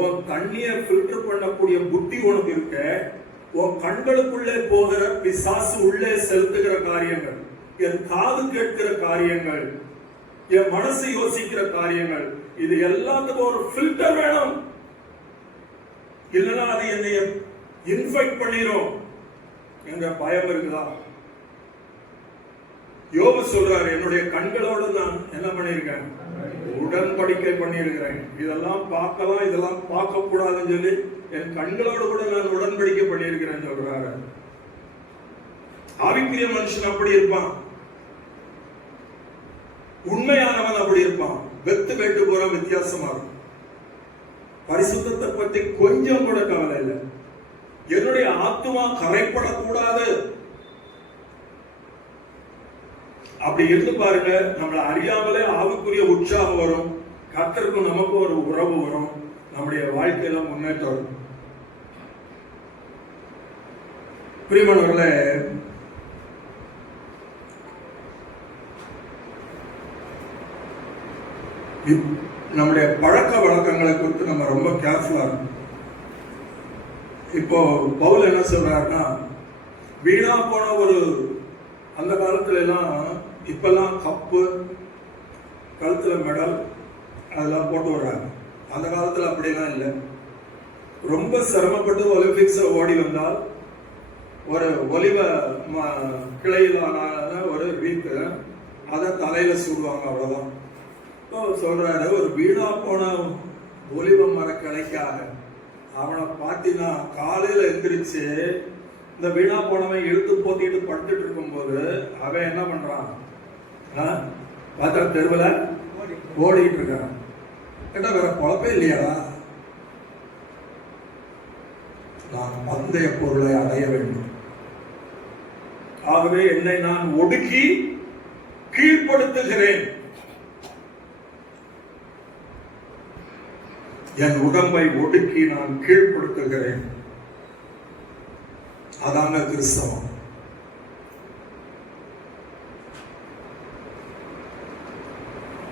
உன் தண்ணியை ஃபில்டர் பண்ணக்கூடிய புத்தி உனக்கு இருக்க. உன் கண்களுக்குள்ளே போகிற பிசாசு உள்ளே செலுத்துகிற காரியங்கள், என் காது கேட்கிற காரியங்கள், என் மனசு யோசிக்கிற காரியங்கள், இது எல்லாத்துக்கும் ஒரு ஃபில்டர் வேணும். இல்லைன்னா அது என்னை இன்ஃபெக்ட் பண்ணிரும் என்ற பயம் இருக்குதா? யோபு சொல்றாரு, என்னுடைய கண்களோடு நான் என்ன பண்ணிருக்கேன்? உடன்படிக்கை பண்ணியிருக்கிறேன். இதெல்லாம் பார்க்கலாம், இதெல்லாம் பார்க்க கூடாதுன்னு சொல்லி என் கண்களோடு கூட நான் உடன்படிக்கை பண்ணியிருக்கிறேன் சொல்றாரு. ஆவிக்குரிய மனுஷன் அப்படி இருப்பான். உண்மையானவன் அப்படி இருப்பான். வெத்து கேட்டு போற வித்தியாசமா இருக்கும். பரிசுத்தத்தை பத்தி கொஞ்சம் கூட கவலை இல்லை. என்னுடைய ஆத்துமா கரைப்படக்கூடாது அப்படி இருந்து பாருங்க. நம்மளை அறியாமலே ஆவிக்குரிய உற்சாகம் வரும். கர்த்தருக்கும் நமக்கும் ஒரு உறவு வரும். நம்முடைய வாழ்க்கையில முன்னேற்றம் வரும். பிரியமானவர்களே, நம்முடைய பழக்க வழக்கங்களை குறித்து நம்ம ரொம்ப கேர்ஃபுல்லா இருக்கணும். இப்போ பவுல் என்ன சொல்றாருன்னா, வீணா போன ஒரு அந்த காலத்துல எல்லாம், இப்பெல்லாம் கப்பு, கழுத்துல மெடல் அதெல்லாம் போட்டு வர்றாங்க. அந்த காலத்துல அப்படிலாம் இல்லை. ரொம்ப சிரமப்பட்டு ஒலிம்பிக்ஸ் ஓடி வந்தால் ஒரு ஒலிவ கிளையிலான ஒரு ரீத்து அதை தலையில சூடுவாங்க, அவ்வளவுதான். சொல்றாரு, ஒரு வீணா போன ஒலிவ மர கிளைக்காக அவனை பார்த்தீங்கன்னா காலையில எந்திரிச்சு இந்த வீணா போனவன் இழுத்து போத்திட்டு படுத்துட்டு இருக்கும் போது அவன் என்ன பண்றான்? பார்த்தா தெருவில் ஓடிட்டு இருக்கான். கேட்டா வேற குழப்பே இல்லையா? நான் பந்தய பொருளை அடைய வேண்டும், ஆகவே என்னை நான் ஒடுக்கி கீழ்ப்படுத்துகிறேன், என் உடம்பை ஒடுக்கி நான் கீழ்ப்படுத்துகிறேன். அதாங்க கிறிஸ்தவம்.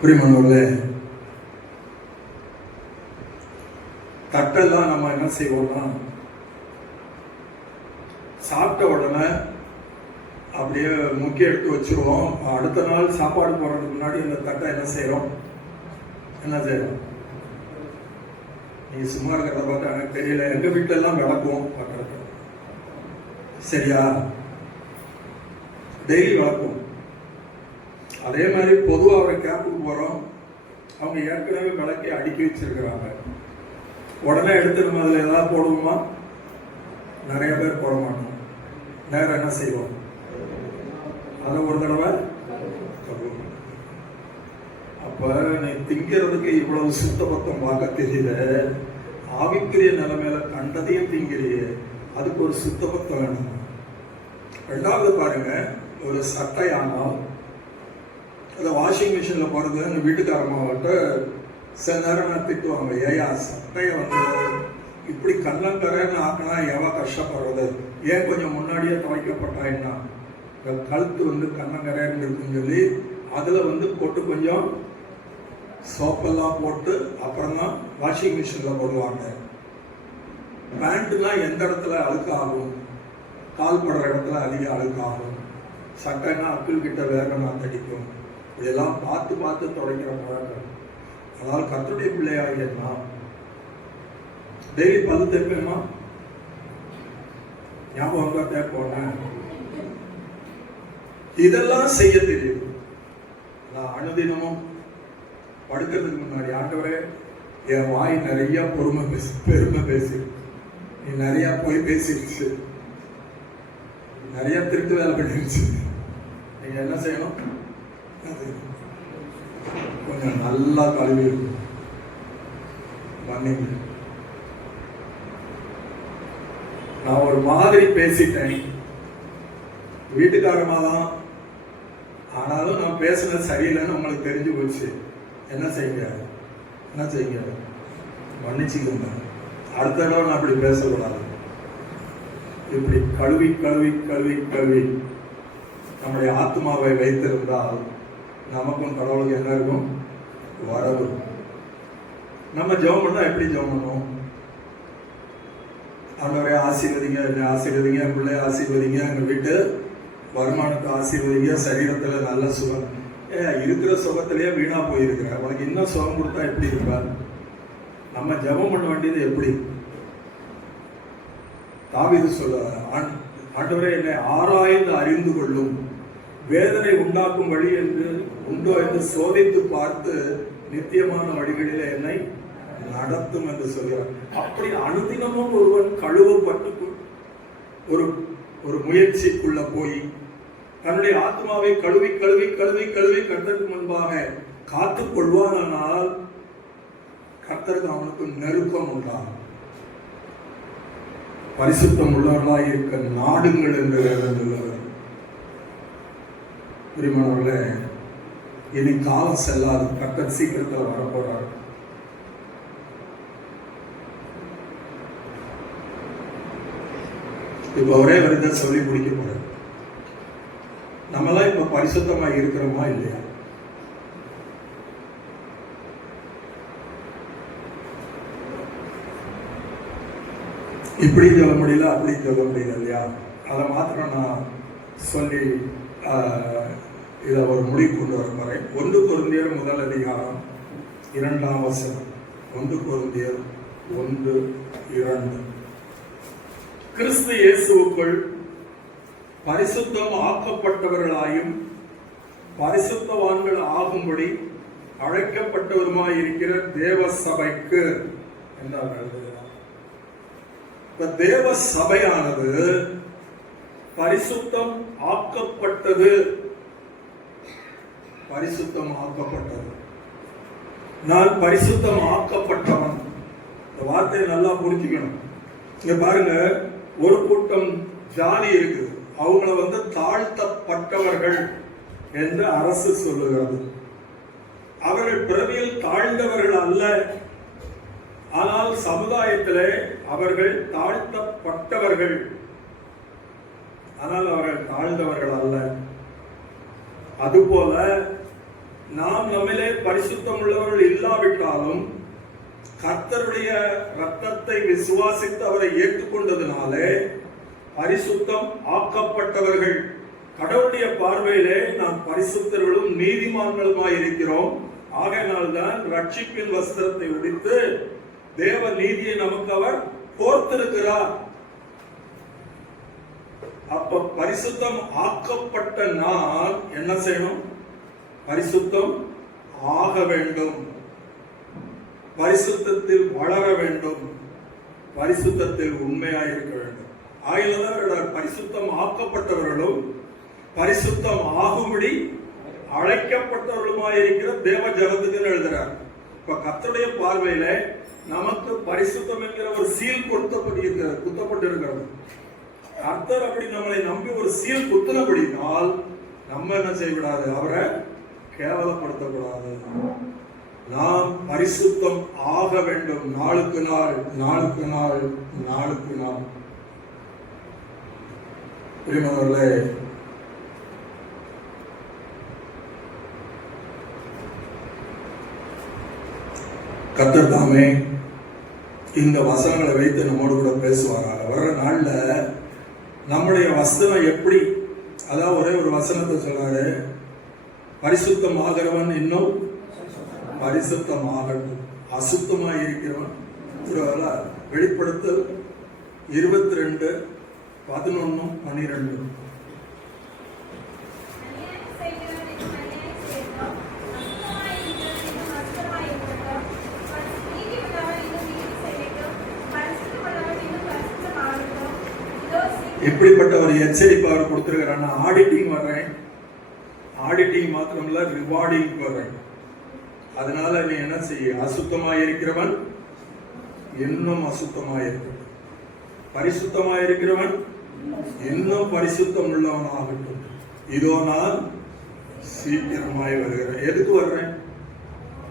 பிரியமானவர்களே, தட்டெல்லாம் நம்ம என்ன செய்வோம்னா, சாப்பிட்ட உடனே அப்படியே முக்கிய எடுத்து வச்சிருவோம். அடுத்த நாள் சாப்பாடு போடுறதுக்கு முன்னாடி இந்த தட்டை என்ன செய்யறோம்? நீ சும்மா இருக்கிறத பார்த்தா எனக்கு தெரியல. எங்க வீட்டுல எல்லாம் விளக்குவோம் பார்க்கறது. சரியா? டெய்லி விளக்குவோம். அதே மாதிரி பொதுவாக ஒரு கேம்புக்கு போறோம், அவங்க ஏற்கனவே விளக்கி அடுக்கி வச்சிருக்கிறாங்க. உடனே எடுத்து நம்ம அதில் ஏதாவது போடுவோமா? நிறைய பேர் போட மாட்டோம். நேரம் என்ன செய்வோம்? அதை ஒரு தடவை. அப்ப நீ திங்கிறதுக்கு இவ்வளவு சுத்தபத்தம் பார்க்க தெரியல, ஆவிக்குரிய நிலைமையில கண்டதையும் திங்கிறியே, அதுக்கு ஒரு சுத்தபத்தம் வேணும். ரெண்டாவது பாருங்க, ஒரு சட்டை ஆனால் அதை வாஷிங் மிஷின்ல போறது எங்க வீட்டுக்காரமாவட்ட சில நேரம் நான் திட்டுவாங்க, ஏயா சட்டையை வந்து இப்படி கண்ணங்கரைன்னு ஆக்கினா எவ்வளோ கஷ்டப்படுறது, ஏன் கொஞ்சம் முன்னாடியே துவைக்கப்பட்டா என்ன, கழுத்து வந்து கண்ணங்கரைன்னு இருக்குன்னு சொல்லி அதுல வந்து போட்டு கொஞ்சம் சோப்பெல்லாம் போட்டு அப்புறம் தான் வாஷிங் மிஷின்ல போடுவாங்க. பேண்ட்லாம் எந்த இடத்துல அழுக்காகும், கால் படுற இடத்துல அதிக அழுக்காகும், சட்டைனா அக்கிள் கிட்ட வேகமா தடிக்கும். இதெல்லாம் பார்த்து பார்த்து துடைக்கிற பழக்கம். அதனால கர்த்தருடைய பிள்ளையாகிய நான் டெய்லி பல்லு தேய்ப்பேமா, ஞாபகம் தேய்ப்போனேன். இதெல்லாம் செய்ய தெரியும். நான் அனுதினமும் படுக்கிறதுக்கு முன்னாடி, ஆண்டவரே என் வாய் நிறைய பெருமை பேசி, நீ நிறைய போய் பேசிடுச்சு, நிறைய திருட்டு வேலை பண்ணிடுச்சு, நீங்க என்ன செய்யணும், கொஞ்சம் நல்லா கழுவி மன்னிங்க. நான் ஒரு மாதிரி பேசிட்டேன், வீட்டுக்காரமா தான், ஆனாலும் நான் பேசுனது சரியில்லைன்னு உங்களுக்கு தெரிஞ்சு போச்சு. என்ன செய்யுங்க, மன்னிச்சுக்கோங்க. அடுத்த தடவை நான் அப்படி பேசக்கூடாது. இப்படி கழுவி கழுவி கழுவி கழுவி நம்முடைய ஆத்மாவை வைத்திருந்தால் நமக்கும் கடவுளுக்கு என்ன இருக்கும், வரவு. நம்ம ஜெபம் பண்ணா எப்படி ஜெபம் பண்ணுவோம், ஆண்டவரே ஆசீர்வதிங்க, என்னை ஆசீர்வதிங்க, என் பிள்ளைய ஆசீர்வதிங்க, எங்க வீட்டு வருமானத்தை ஆசீர்வதிங்க, சரீரத்துல நல்ல சுகம். இருக்கிற சுகத்திலேயே வீணா போயிருக்கிற உனக்கு இன்னும் சுகம் கொடுத்தா எப்படி இருப்பார்? நம்ம ஜெபம் பண்ண வேண்டியது எப்படி? தாவீது சொல்ல, ஆண்டவரே என்னை ஆராய்ந்து அறிந்து கொள்ளும், வேதனை உண்டாக்கும் வழி என்று உண்டோ என்று சோதித்து பார்த்து நித்தியமான வழிகளிலே என்னை நடத்தும் என்று சொல்கிறார். அப்படி அனுதினமும் ஒருவன் கழுவப்பட்டு ஒரு முயற்சிக்குள்ள போய் தன்னுடைய ஆத்மாவை கழுவி கழுவி கழுவி கழுவி கர்த்தருக்கு முன்பாக காத்துக் கொள்வானால் கர்த்தருக்கு அவனுக்கு நெருக்கம் உண்டாகும். பரிசுத்தம் உள்ளவர்களாக இருக்க நாடுங்கள் என்று வேதனையுள்ளவர். பிரியமானவர்களே, இனி காலம் செல்லாது, கர்த்தர் சீக்கிரத்தில் வரப்போறார். இப்ப ஒரே வருத சொல்லி முடிக்க போற, நம்மளாம் இப்ப பரிசுத்தமா இருக்கிறோமா இல்லையா? இப்படி சொல்ல முடியல, அப்படி சொல்ல முடியல இல்லையா? அதை மாத்திரம் நான் சொல்லி இதை ஒரு முடிவு கொண்டு வர போறேன். 1 கொரிந்தியர் 1:2. 1 கொரிந்தியர் 1:2. கிறிஸ்து இயேசுவுக்குள் பரிசுத்தம் ஆக்கப்பட்டவர்களாயும் பரிசுத்தவான்கள் ஆகும்படி அழைக்கப்பட்டவருமாய் இருக்கிற தேவ சபைக்கு என்ன தேவ சபையானது பரிசுத்தம் ஆக்கப்பட்டது. பரிசுத்தம் ஆக்கப்பட்டது. நான் பரிசுத்தம் ஆக்கப்பட்டவன். இந்த வார்த்தையை நல்லா புரிஞ்சுக்கணும். இங்க பாருங்க, ஒரு கூட்டம் ஜாதி இருக்குது, அவங்கள தாழ்த்தப்பட்டவர்கள் என்று அரசு சொல்லுகிறது. அவர்கள் பிறவியில் தாழ்ந்தவர்கள் அல்ல, ஆனால் சமுதாயத்திலே அவர்கள் தாழ்த்தப்பட்டவர்கள், ஆனால் அவர்கள் தாழ்ந்தவர்கள் அல்ல. அதுபோல நாம் நம்மிலே பரிசுத்தம் உள்ளவர்கள் இல்லாவிட்டாலும் கர்த்தருடைய இரத்தத்தை விசுவாசித்து அவரை ஏற்றுக்கொண்டதினாலே பரிசுத்தம் ஆக்கப்பட்டவர்கள். கடவுளுடைய பார்வையிலே நாம் பரிசுத்தர்களும் நீதிமான்களுமாய் இருக்கிறோம். ஆகையினால்தான் ரட்சிப்பின் வஸ்திரத்தை உடித்து தேவ நீதியை நமக்கு அவர் போர்த்திருக்கிறார். அப்ப பரிசுத்தம் ஆக்கப்பட்ட நான் என்ன செய்யணும்? பரிசுத்தம் ஆக வேண்டும், பரிசுத்தத்தில் வளர வேண்டும், பரிசுத்தத்தில் உண்மையாயிருக்க வேண்டும். ஆகியதான் பரிசுத்தம் ஆக்கப்பட்டவர்களும் பரிசுத்தம் ஆகும்படி அழைக்கப்பட்டவர்களுமாயிருக்கிற தேவ ஜனத்துக்கு எழுதுறார். இப்ப கர்த்தருடைய பார்வையில நமக்கு பரிசுத்தம் என்கிற ஒரு சீல் குத்தப்பட்டு இருக்கிறது. கர்த்தர் அப்படி நம்மளை நம்பி ஒரு சீல் குத்தினபடினால் நம்ம என்ன செய்யக்கூடாது, அவரை கேவலப்படுத்தக்கூடாது. நாம் பரிசுத்தம் ஆக வேண்டும். நாளுக்கு நாள் நாளுக்கு நாள் நாளுக்கு நாள். பிரியமானவர்களே, கர்த்தர் தாமே இந்த வசனங்களை வைத்து நம்மோடு கூட பேசுவாராக. வர்ற நாள்ல நம்முடைய வசனம் எப்படி, அதாவது ஒரே ஒரு வசனத்தை சொல்றாரு, பரிசுத்தமாகிறவன் இன்னும் பரிசுத்தமாகட்டும், அசுத்தமாக இருக்கிறவன். வெளிப்படுத்தல் 22:11-12. எப்படிப்பட்ட ஒரு எச்சரிப்பு அவர் கொடுத்திருக்கிறார். ஆடிட்டிங் வர்றேன், ஆடிட்டிங் மாத்திரம் இல்ல, ரிவார்டிங் வர்றேன். அதனால நீ என்ன செய்ய, அசுத்தமாய் இருக்கிறவன் இன்னும் அசுத்தமாய் இருக்கட்டும், பரிசுத்தமாய் இருக்கிறவன் இன்னும் பரிசுத்தம் உள்ளவன் ஆகட்டும். இதோ நான் சீக்கிரமாய் வருகிறேன். எதுக்கு வர்றேன்?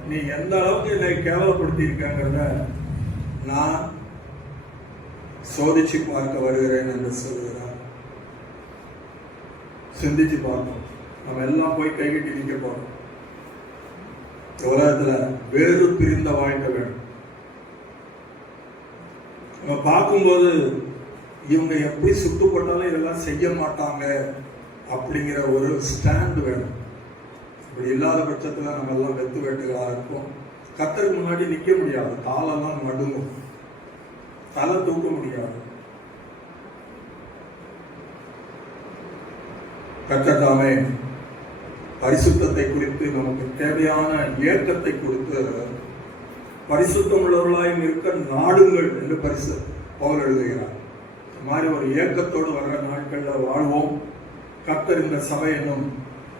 நீ எந்த அளவுக்கு என்னை கேவலப்படுத்தி இருக்காங்கிறத நான் சோதிச்சு பார்க்க வருகிறேன் என்று சொல்கிறார். சிந்திச்சு பார்ப்போம். நம்ம எல்லாம் போய் கைகட்டி நிற்க போறோம். உலகத்துல வேறு பிரிந்த வாழ்க்கை வேணும். நம்ம பார்க்கும்போது இவங்க எப்படி சுட்டுப்பட்டாலும் இதெல்லாம் செய்ய மாட்டாங்க அப்படிங்கிற ஒரு ஸ்டாண்ட் வேணும். இப்படி இல்லாத பட்சத்துல நம்ம எல்லாம் வெத்து வேட்டுகளா இருப்போம். கர்த்தருக்கு முன்னாடி நிக்க முடியாது, காலெல்லாம் நடுங்கும், தலை தூக்க முடியாது. கர்த்தர் தாமே பரிசுத்தத்தை குறித்து நமக்கு தேவையான ஏக்கத்தை கொடுத்து, பரிசுத்தம் உள்ளவர்களாய் இருக்க நாடுங்கள் என்று பவுல் எழுதுகிறார். இந்த மாதிரி ஒரு ஏக்கத்தோடு வர்ற நாட்கள்ல வாழ்வோம். கர்த்தர் இந்த சபை என்னும்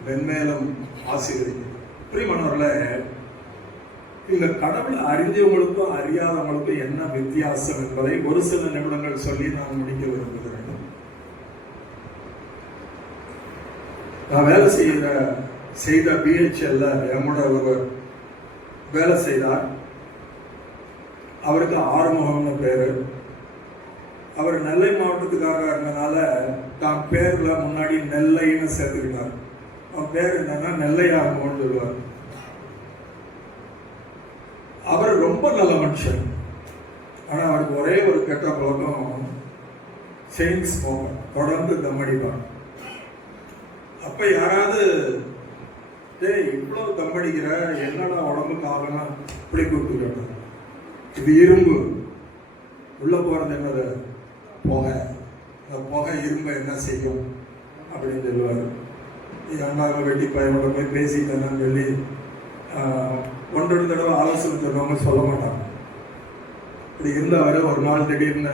மென்மேலும் ஆசீர்வதிக்கிறார். பிரியமானவர்களே, இந்த கடவுளை அறிஞ்சவங்களுக்கும் அறியாதவங்களுக்கும் என்ன வித்தியாசம் என்பதை ஒரு சில நிமிடங்கள் சொல்லி நான் முடிக்க விரும்புகிறேன். நான் வேலை செய்த பிஹெச்எல்ல என்னோட ஒரு வேலை செய்தார். அவருக்கு ஆறுமுகம்னு பேரு. அவர் நெல்லை மாவட்டத்துக்காரராக இருந்தனால தான் பேர்ல முன்னாடி நெல்லைன்னு சேர்த்துக்கிட்டார். அவன் பேர் என்னன்னா நெல்லை ஆறுமுகம்னு சொல்லுவார். அவர் ரொம்ப நல்ல மனுஷன். ஆனா அவருக்கு ஒரே ஒரு கெட்ட பழக்கம், செயின் ஸ்மோக்கர், தொடர்ந்து தம்மடிப்பார். அப்ப யாராவது இவ்வளவு தம்மடிக்கிற, என்னடா உடம்புக்கு ஆகனா இப்படி கூப்பிட்டு, இது இரும்பு, உள்ள போறது என்னது புகை, இந்த புகை இரும்பை என்ன செய்யும் அப்படின்னு சொல்லுவார். இது அண்ணாவை வெட்டி பையனோட போய் பேசிட்டேன்னு சொல்லி ஒன்றொரு தடவை ஆலோசனை சொல்றவங்க சொல்ல மாட்டாங்க. இப்படி இருந்தவரை ஒரு நாள் திடீர்னு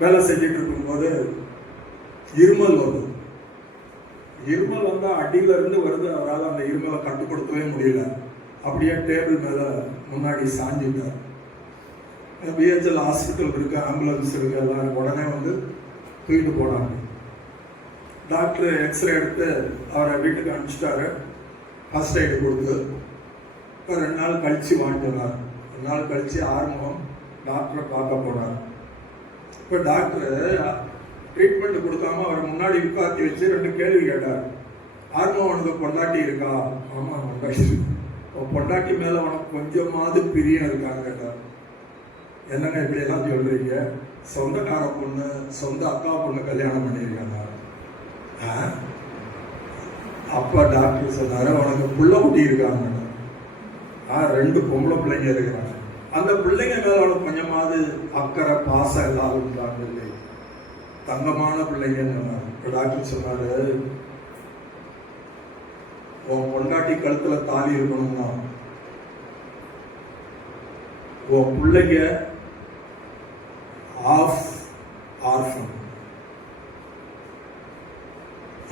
வேலை செஞ்சுட்டு இருக்கும்போது இருமல் வருது. இருமல் வந்தா அடியில இருந்து வருது. அவரால் அந்த இருமலை கட்டுப்படுத்தவே முடியல. அப்படியே டேபிள் மேல முன்னாடி சாஞ்சிட்டார். பிஹெச்எல் ஹாஸ்பிட்டல் இருக்கு, ஆம்புலன்ஸ் இருக்கு, எல்லாரும் உடனே வந்து தூக்கிட்டு போனாங்க. டாக்டர் எக்ஸ்ரே எடுத்து அவரை வீட்டுக்கு அனுப்பிச்சிட்டாரு. ஃபர்ஸ்ட் எய்டு கொடுத்து 2 நாள் கழிச்சு வாங்கினார். 2 நாள் கழிச்சு ஆறுமுகம் டாக்டரை பார்க்க போனார். இப்போ டாக்டர் ட்ரீட்மெண்ட் கொடுக்காம அவரை முன்னாடி உட்காத்தி வச்சு 2 கேள்வி கேட்டார். ஆறுமுகம், உனக்கு பொண்டாட்டி இருக்கா? ஆமா, பொண்டாட்டி. பொண்டாட்டி மேல உனக்கு கொஞ்சமாவது பிரியம் இருக்கான்னு கேட்டார். என்னங்க இப்படி எல்லாம் சொல்றீங்க? சொந்தக்கார பொண்ணு, சொந்த அக்கா பொண்ணு கல்யாணம் பண்ணியிருக்காங்க. அப்பா டாக்டர் சொன்னாரு, உனக்கு புள்ள குட்டி இருக்காங்க. 2 பொம்பளை பிள்ளைங்க இருக்கிறாங்க. அந்த பிள்ளைங்க மேல உனக்கு கொஞ்சமாவது அக்கறை, பாசம் எல்லாம் இருந்தாங்க இல்லை? தங்கமான பிள்ளைங்கன்னு சொன்னாரு. இப்போ டாக்டர் சொன்னாரு, உன் பொண்டாட்டி கழுத்துல தாலி இருக்கணும்னா உன் பிள்ளைங்க ஆர்ஃபன்.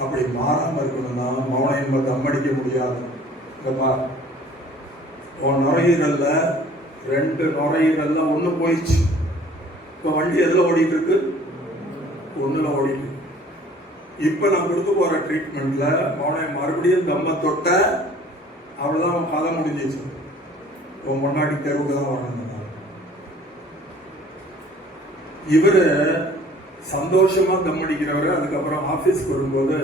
அப்படி மாறாம இருக்கணும்னா மௌன என்பது அம்மடிக்க முடியாது. உன் நுரையீரல்ல 2 நுரையீரல்ல ஒண்ணு போயிடுச்சு. இப்போ வண்டி எதுல ஓடிட்டு இருக்கு? ஒண்ணுல ஓடிட்டு இருக்கு. இப்ப நான் கொடுக்க போற ட்ரீட்மெண்ட்ல அவனை மறுபடியும் தம்ம தொட்ட அவ்வளவுதான், கதை முடிஞ்சிச்சு. உன் முன்னாடி தெருவுக்கு தான் வரணும். இவரு சந்தோஷமா தம் அடிக்கிறவரு. அதுக்கப்புறம் ஆபீஸ்க்கு வரும்போது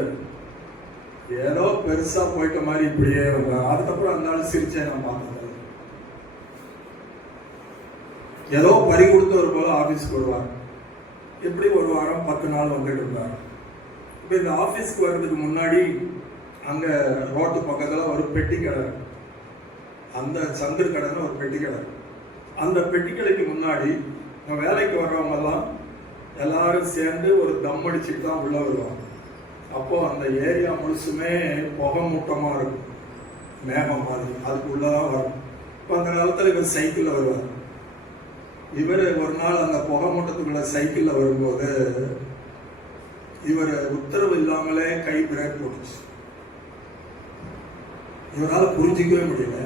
ஏதோ பெருசா போயிட்ட மாதிரி இப்படியே வந்தார். அதுக்கப்புறம் அந்த நாள் சிரிச்சே நான் பார்த்தது. ஏதோ பறி கொடுத்தவர் போல ஆபீஸ்க்கு வருவார். எப்படி ஒரு வாரம் 10 நாள் வந்துட்டு இருந்தார். இப்ப இந்த ஆபீஸ்க்கு வர்றதுக்கு முன்னாடி அங்க ரோட்டு பக்கத்துல ஒரு பெட்டி கடை, அந்த சந்தர் கடைன்னு ஒரு பெட்டி கடை. அந்த பெட்டி கடைக்கு முன்னாடி வேலைக்கு வர்றவங்க எல்லாம் எல்லாரும் சேர்ந்து ஒரு தம் அடிச்சுட்டு தான் உள்ள வருவாங்க. அப்போ அந்த ஏரியா முழுசுமே புகை மூட்டமா இருக்கும், மேகம் மாதிரி, அதுக்கு உள்ளதான் வரும். இப்போ அந்த காலத்துல இவர் சைக்கிள்ல வருவார். இவர் ஒரு நாள் அந்த புகை மூட்டத்துக்குள்ள சைக்கிள்ல வரும்போது இவர் உத்தரவு இல்லாமலே கை பிரேக் போட்டுச்சு. இவரால் புரிஞ்சிக்கவே முடியல.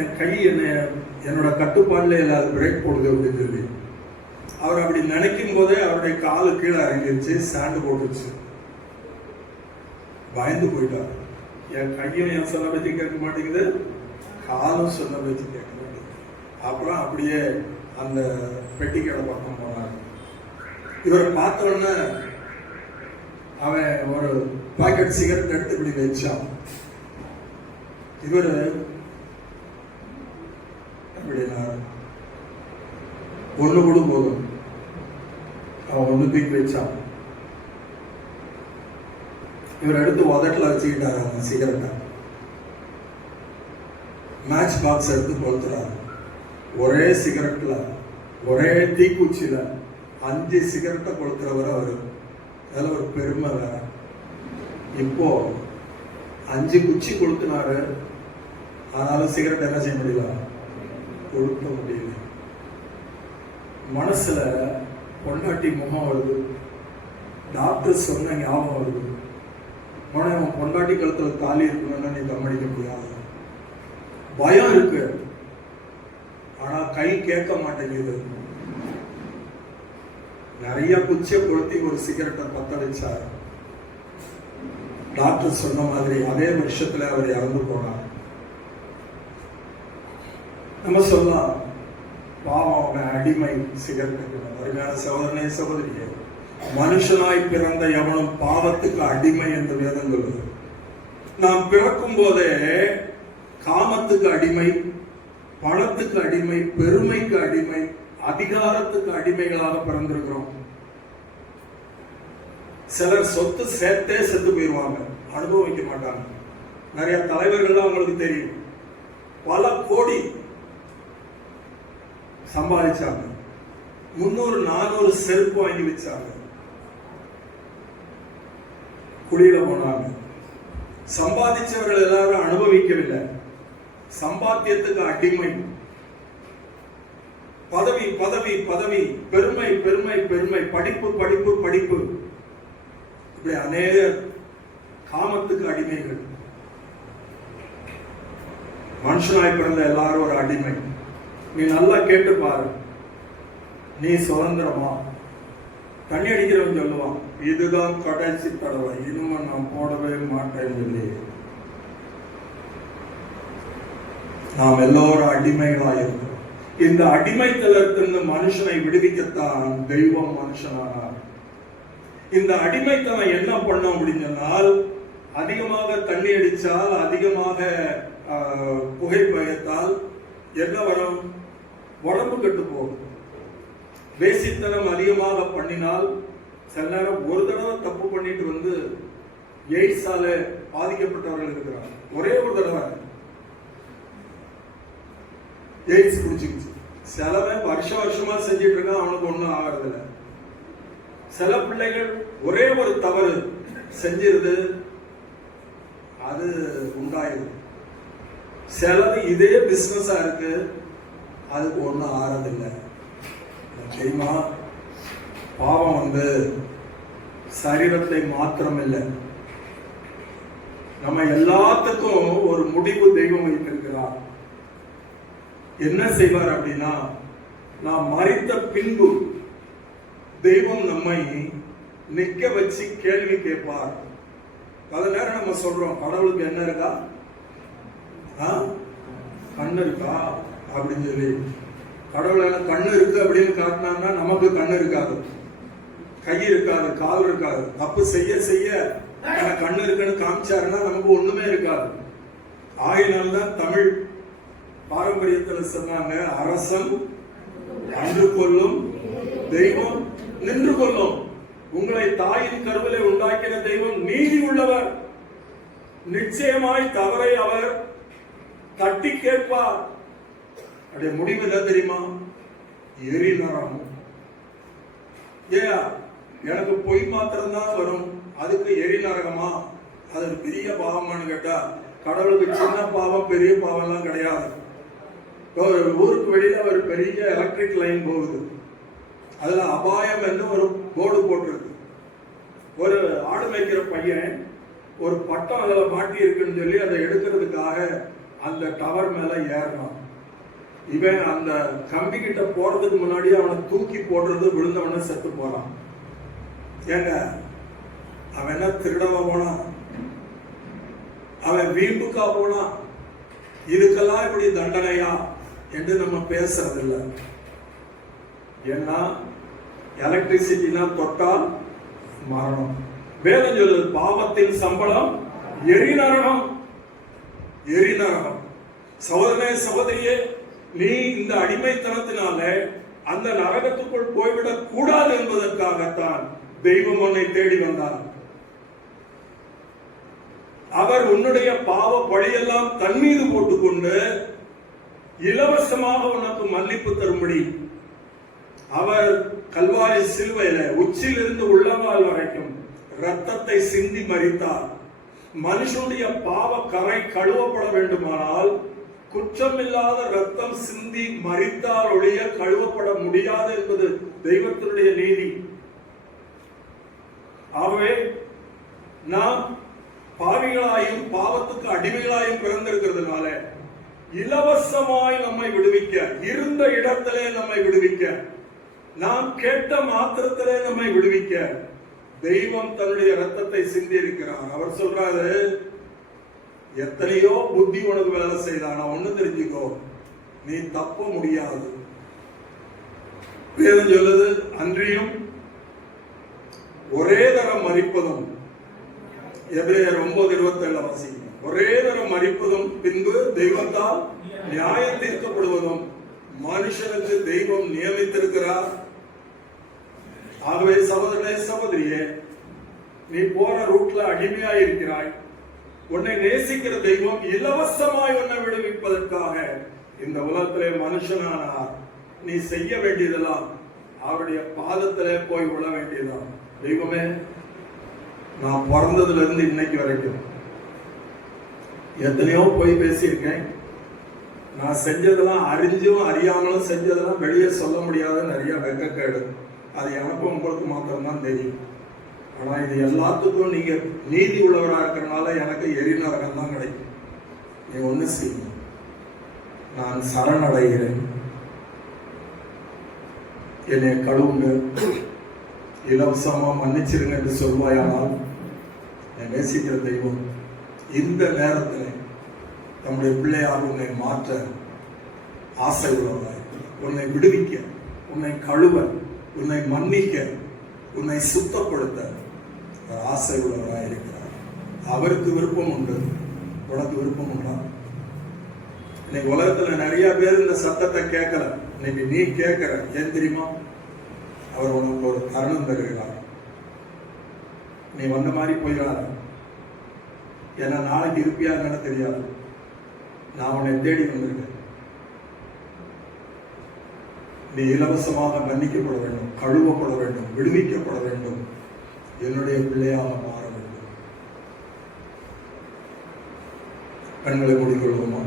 என் கை என்னோட கட்டுப்பாடுல இல்லாத பிரேக் போடுது அப்படின்னு சொல்லி அவர் அப்படி நினைக்கும் போதே அவருடைய காலு கீழே இறங்கிருச்சு, சாண்டு போட்டுச்சு. பயந்து போயிட்டார். என் கையும் என் சொன்ன பேச்சு கேட்க மாட்டேங்குது, காலும் சொன்ன பேச்சு கேட்க மாட்டேங்குது. அப்புறம் அப்படியே அந்த பெட்டி கடை பக்கம் போனார். இவரை பார்த்த உடனே அவன் ஒரு பாக்கெட் சிகரெட் எடுத்து இப்படி வச்சான். இவரு அப்படின்னா ஒண்ணு கூட போதும், அவன் ஒண்ணு தூக்கி வச்சான். இவர் எடுத்து உதட்டில் வச்சுக்கிட்டாரு அவன் சிகரெட்டை. மேட்ச் பாக்ஸ் எடுத்து கொளுத்துறாரு. ஒரே சிகரெட்ல, ஒரே தீக்குச்சியில 5 சிகரெட்டை கொளுத்துறவர் அவரு. அதில் ஒரு பெருமை வேற. இப்போ 5 குச்சி கொளுத்துனாரு, ஆனாலும் சிகரெட் என்ன செய்ய முடியல, கொளுத்த முடியல. மனசுல பொண்டாட்டி முகம் வருது, டாக்டர் சொன்ன ஞாபகம் வருது. அவன் பொண்டாட்டி கழுத்துல தாலி இருக்கணும்னு நீ தம்மடிக்க முடியாது. பயம் இருக்கு, ஆனா கை கேட்க மாட்டேங்குது. நிறைய குச்சியை கொளுத்தி ஒரு சிகரெட்டை பத்த வச்சார். டாக்டர் சொன்ன மாதிரி அதே வருஷத்துல அவர் இறந்து போனார். நம்ம சொல்லலாம், பாவம் அவன் அடிமை சிகரெட்டுக்கு. அருமையான சகோதரனே சகோதரியே, மனுஷனாய் பிறந்த எவனும் பாவத்துக்கு அடிமை என்று வேதம் சொல்லுது. நாம் பிறக்கும் போதே காமத்துக்கு அடிமை, பணத்துக்கு அடிமை, பெருமைக்கு அடிமை, அதிகாரத்துக்கு அடிமைகளாக பிறந்திருக்கிறோம். சிலர் சொத்து சேர்த்தே செத்து போயிடுவாங்க, அனுபவிக்க மாட்டாங்க. நிறைய தலைவர்கள் அவங்களுக்கு தெரியும், பல கோடி சம்பாதிச்சாங்க, 300-400 செருப்பு வாங்கி வச்சாங்க, குடியில போனாங்க. சம்பாதிச்சவர்கள் எல்லாரும் அனுபவிக்கவில்லை, சம்பாத்தியத்துக்கு அடிமை. பதவி பதவி பதவி, பெருமை பெருமை பெருமை, படிப்பு படிப்பு படிப்பு, இப்படி அநேக காமத்துக்கு அடிமைகள். மனுஷனாய் பிறந்த எல்லாரும் ஒரு அடிமை. நீ நல்லா கேட்டு பாரு, நீ சுதந்திரமா? தண்ணி அடிக்கிறவன் சொல்லுவான், இதுதான் கடைசி தடவை, இனிமே நான் போடவே மாட்டேன் சொல்லி. நாம் எல்லோரும் அடிமைகளாயிருக்கிறோம். இந்த அடிமைத்தனத்திலிருந்து மனுஷனை விடுவிக்கத்தான் தெய்வம் மனுஷனானார். இந்த அடிமைத்தனம் என்ன பண்ணும் அப்படின்னு சொன்னால், அதிகமாக தண்ணி அடித்தால், அதிகமாக புகை பயத்தால் என்ன வரும்? உடம்பு கெட்டு போகும். வேசித்தனம் அதிகமாக பண்ணினால், சில நேரம் ஒரு தடவை தப்பு பண்ணிட்டு வந்து எய்ட்ஸால பாதிக்கப்பட்டவர்கள் இருக்கிறார். ஒரே ஒரு தடவை எய்ட்ஸ் பிடிச்சிக்கிச்சு. சிலவன் வருஷமா செஞ்சிட்டு இருக்கான், அவனுக்கு ஒன்றும் ஆகிறதில்ல. சில பிள்ளைகள் ஒரே ஒரு தவறு செஞ்சிருது, அது உண்டாயிருது. சிலது இதே பிசினஸா இருக்கு, அதுக்கு ஒன்றும் ஆறதில்லை. தெரியுமா? பாவம் சரீரத்தை மாத்திரம் இல்லை, நம்ம எல்லாத்துக்கும் ஒரு முடிவு தெய்வம் வைத்திருக்கிறார். என்ன செய்வார் அப்படின்னா, நாம் மரித்த பின்பு தெய்வம் நம்மை நிக்க வச்சு கேள்வி கேட்பார். பல நேரம் நம்ம சொல்றோம், கடவுளுக்கு என்ன இருக்கா, கண்ணு இருக்கா அப்படின்னு சொல்லி. கடவுள் எல்லாம் கண்ணு இருக்கு அப்படின்னு காட்டினாங்கன்னா நமக்கு கண்ணு இருக்காது, கை இருக்காது, கால் இருக்காது. தப்பு செய்ய செய்ய எனக்கு கண்ணு இருக்குன்னு காமிச்சாருன்னா நமக்கு ஒண்ணுமே இருக்காது. ஆகினால்தான் தமிழ் பாரம்பரியத்தில் சொன்னாங்க, அரசன் அன்று கொள்ளும், தெய்வம் நின்று கொள்ளும். உங்களை தாயின் கருவிலே உண்டாக்கின தெய்வம் நீதி உள்ளவர். நிச்சயமாய் தவறை அவர் தட்டி கேட்பார். அப்படியே முடிவு என்ன தெரியுமா? எரிநரம். எனக்கு பொய் மாத்திரம் தான் வரும், அதுக்கு எரிநரகமா? அது பெரிய பாவமானு கேட்டா, கடவுளுக்கு சின்ன பாவம் பெரிய பாவம் எல்லாம் கிடையாது. ஊருக்கு வெளியில ஒரு பெரிய எலக்ட்ரிக் லைன் போகுது, அதுல அபாயம் என்று ஒரு போர்டு போட்டிருக்கு. ஒரு ஆடு மேய்க்கிற பையன் ஒரு பட்டம் அதுல மாட்டி இருக்குன்னு சொல்லி அதை எடுக்கிறதுக்காக அந்த டவர் மேல ஏறணும். இவன் அந்த கம்பி கிட்ட போறதுக்கு முன்னாடி அவனை தூக்கி போடுறது, விழுந்தவன செத்து போறான். ஏங்க, அவன் என்ன திருடவா போனான்? அவன் வீம்புக்கா போனான்? இதுக்கெல்லாம் இப்படி தண்டனையா என்று நம்ம பேசுறதில்லை. ஏன்னா எலக்ட்ரிசிட்டினா தொட்டால் மரணம். வேதம் சொல்லுது, பாவத்தின் சம்பளம் எரிநரகம். எரிநரகம். சகோதரனே, சகோதரியே, நீ இந்த அடிமைத்தனத்தினால அந்த நரகத்துக்குள் போய்விடக் கூடாது என்பதற்காகத்தான் தெய்வம் உன்னை தேடி வந்தார். அவர் உன்னுடைய பாவ பழியெல்லாம் தன் மீது போட்டுக்கொண்டு இலவசமாக உனக்கு மன்னிப்பு தரும்படி அவர் கல்வாரி சிலுவையில உச்சியிலிருந்து உள்ளவால் வரைக்கும் ரத்தத்தை சிந்தி மரித்தார். மனுஷனுடைய பாவ கரை கழுவப்பட வேண்டுமானால் குற்றமில்லாத ரத்தம் சிந்தி மரித்தால் ஒழிய கழுவப்பட முடியாது என்பது தெய்வத்தினுடைய நீதி. ஆகவே நாம் பாவிகளாயும் பாவத்துக்கு அடிமைகளாயும் பிறந்திருக்கிறதுனால இலவசமாய் நம்மை விடுவிக்க, இருந்த இடத்திலே நம்மை விடுவிக்க, நாம் கேட்ட மாத்திரத்திலே நம்மை விடுவிக்க தெய்வம் தன்னுடைய ரத்தத்தை சிந்தி இருக்கிறார். அவர் சொல்றாரு, எத்தனையோ புத்தி உனக்கு வேலை செய்தானா, ஒண்ணு தெரிஞ்சுக்கோ, நீ தப்ப முடியாது. வேதம் சொல்லுது, அன்றியும் ஒரே தரம் மரிப்பதும், எபிரேயர் 9:27 வாசிங்க. ஒரே தரம் மரிப்பதும் பின்பு தெய்வத்தால் நியாயம் தீர்க்கப்படுவதும் மனுஷனுக்கு தெய்வம் நியமித்திருக்கிறார். ஆகவே சகோதரனே, சகோதரியே, நீ போற ரூட்ல அடிமையா இருக்கிறாய். உன்னை நேசிக்கிற தெய்வம் இலவசமாய் உன்னை விடுவிப்பதற்காக இந்த உலகத்திலே மனுஷனானார். நீ செய்ய வேண்டியதெல்லாம் அவருடைய பாதத்திலே போய் விழ வேண்டியதான். தெய்வமே, நான் பிறந்ததுல இருந்து இன்னைக்கு வரைக்கும் எத்தனையோ போய் பேசியிருக்கேன். நான் செஞ்சதெல்லாம் அறிஞ்சும் அறியாமலும் செஞ்சதெல்லாம் வெளியே சொல்ல முடியாத நிறைய வெக்கக்கேடு. அது எனக்கும் உங்களுக்கு மாத்திரம்தான் தெரியும். ஆனா இது எல்லாத்துக்கும் நீங்க நீதி உள்ளவரா இருக்கிறனால எனக்கு எரிநரகம் தான் கிடைக்கும். நீ ஒண்ணு செய்ய, நான் சரணடைகிறேன், என்னை கழுவுங்க, இலவசமா மன்னிச்சிருங்க என்று சொல்வாயானால் என் நேசிக்கிற தெய்வம் இந்த நேரத்தில் தம்முடைய பிள்ளையாக உன்னை மாற்ற ஆசை உள்ளவராய், உன்னை விடுவிக்க, உன்னை கழுவ, உன்னை மன்னிக்க, உன்னை சுத்தப்படுத்த ஆசை உள்ளவராய் இருக்கிறார். அவருக்கு விருப்பம் உண்டு, உனக்கு விருப்பம் உண்டா? இன்னைக்கு உலகத்துல நிறைய பேர் இந்த சத்தத்தை கேட்கல. இன்னைக்கு நீ கேட்கிற, ஏன் தெரியுமா? அவர் உனக்கு ஒரு தருணம் தருகிறார். நீ வந்த மாதிரி போயிடாத, ஏன்னா நாளைக்கு இருப்பியா என்னன்னு தெரியாது. நான் உன்னை தேடி வந்திருக்கேன். நீ இலவசமாக மன்னிக்கப்பட வேண்டும், கழுவப்பட வேண்டும், விடுவிக்கப்பட வேண்டும், என்னுடைய பிள்ளையாக மாற வேண்டும். கண்களை மூடிக்கொள்வோமா?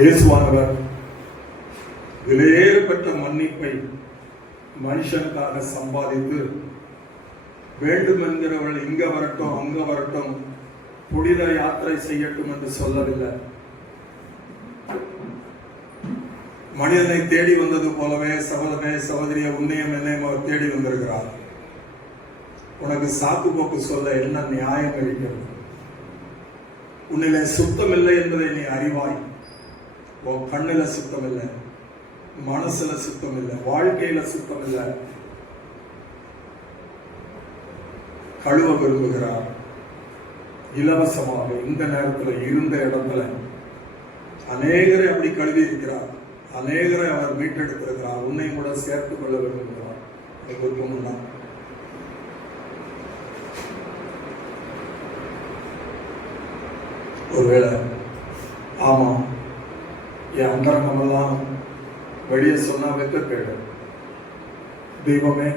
இயேசுவானவர் விலையேறப்பட்ட மன்னிப்பை மனுஷனுக்காக சம்பாதித்து வேண்டும் என்கிறவர்கள் இங்க வரட்டும் அங்க வரட்டும் புனித யாத்திரை செய்யட்டும் என்று சொல்லவில்லை. மனிதனை தேடி வந்தது போலவே சகோதரனே சகோதரிய உன்னையும் என்னையும் அவர் தேடி வந்திருக்கிறார். உனக்கு சாக்கு போக்கு சொல்ல என்ன நியாயம் இருக்கிறது? உன்னிலே சுத்தம் இல்லை என்பதை நீ அறிவாய். உன் கண்ணில சுத்தம் இல்லை, மனசுல சுத்தம் இல்லை, வாழ்க்கையில சுத்தம் இல்லை. கழுவ விரும்புகிறார் இலவசமாக. இந்த நேரத்தில் இருந்த இடத்துல அநேகரை அப்படி கழுவி இருக்கிறார், அநேகரை அவர் மீட்டெடுத்திருக்கிறார். உன்னை கூட சேர்த்துக் கொள்ள விரும்புகிறார். விருப்பம்னா ஒருவேளை ஆமா என் அந்தரங்கமெல்லாம் வெளியே சொன்னா வெட்கப்பேடு, தெய்வமே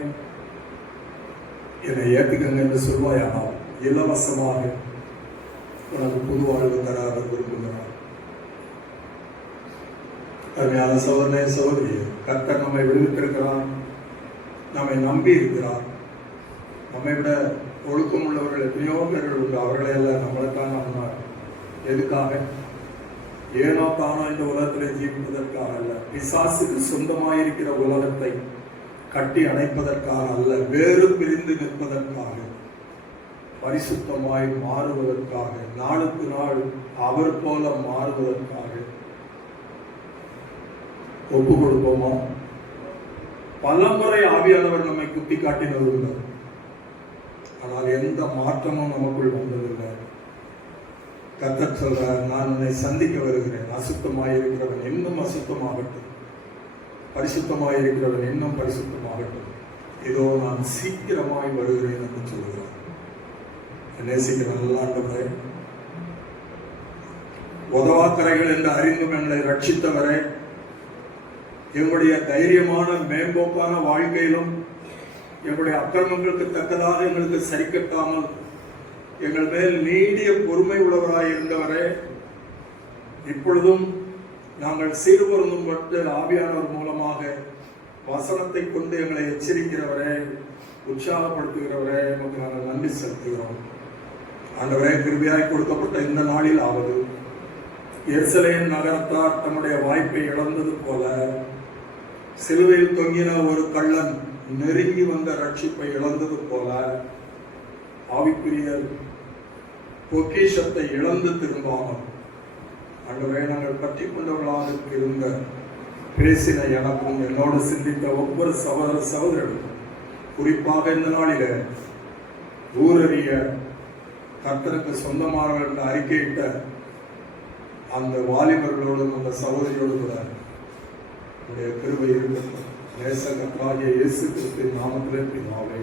என்னை ஏற்றுக்கங்க என்று சொல்வாயானால் இலவசமாக உனக்கு புது வாழ்வு தர அவர் விரும்புகிறார். அருமையான சோதனை சோதரி, கர்த்தர் நம்மை விடுவித்திருக்கிறார், நம்மை நம்பி இருக்கிறார். நம்மை விட ஒழுக்கம் உள்ளவர்கள் எத்தனையோ பேர்கள் உண்டு. அவர்களை எல்லாம் நம்மளைத்தான் நம்பினார். எதுக்காக? ஏனோ தானோ இந்த உலகத்தில் ஜீவிப்பதற்காக அல்ல, பிசாசுக்கு சொந்தமாயிருக்கிற உலகத்தை கட்டி அணைப்பதற்காக அல்ல, வேறு பிரிந்து நிற்பதற்காக, பரிசுத்தமாய் மாறுவதற்காக, நாளுக்கு நாள் அவர் போல மாறுவதற்காக. ஒப்பு கொடுப்போமா? பலமுறை ஆவியானவர் நம்மை குத்தி காட்டினது, ஆனால் எந்த மாற்றமும் நமக்குள் வந்ததில்லை. கர்த்தர் சொல்றார், நான் உன்னை சந்திக்க வருகிறேன். அசுத்தமாயிருக்கிறவன் இன்னும் அசுத்தமாகட்டும், பரிசுத்தமாயிருக்கிறவன் இன்னும் பரிசுத்தமாகட்டும். இதோ நான் சீக்கிரமாய் வருகிறேன் என்று சொல்கிறார். நேசிக்கிற நல்ல ஆண்டவரே, உதவாக்கரைகள் என்று அறிந்தும் எங்களை ரட்சித்தவரே, எங்களுடைய தைரியமான மேம்போக்கான வாழ்க்கையிலும் எங்களுடைய அக்கிரமங்களுக்கு தக்கதாக எங்களுக்கு சரி கட்டாமல் எங்கள் மேல் நீடிய பொறுமை உள்ளவராய் இருந்தவரே, இப்பொழுதும் நாங்கள் சீர்பொருந்தும் பட்டு ஆவியானவர் மூலமாக வசனத்தை கொண்டு எங்களை எச்சரிக்கிறவரே, உற்சாகப்படுத்துகிறவரே, நமக்கு நாங்கள் நன்றி செலுத்துகிறோம். ஆண்டவரே, கிருபையாய் கொடுக்கப்பட்ட இந்த நாளில் ஆவது எருசலேம் நகரத்தார் தம்முடைய வாய்ப்பை இழந்தது போல, சிலுவையில் தொங்கின ஒரு கள்ளன் நெருங்கி வந்த ரட்சிப்பை இழந்தது போல, ஆவிக்குரிய பொக்கிஷத்தை இழந்து திரும்பாமல் ஆண்டவரே நாங்கள் பற்றி கொண்டவர்களாக இருந்த பேசின எனக்கும் என்னோடு சிந்தித்த ஒவ்வொரு சகோதர சகோதரர்களும், குறிப்பாக இந்த நாளில ஊரறிய கர்த்தருக்கு சொந்தமானவர்கள் என்று அறிக்கையிட்ட அந்த வாலிபர்களோடும் அந்த சகோதரியோடு கூட உடைய கிருபை இருக்கட்டும். நேச கர்த்தராகிய இயேசு கிறிஸ்துவின் நாமத்திலே பிதாவே.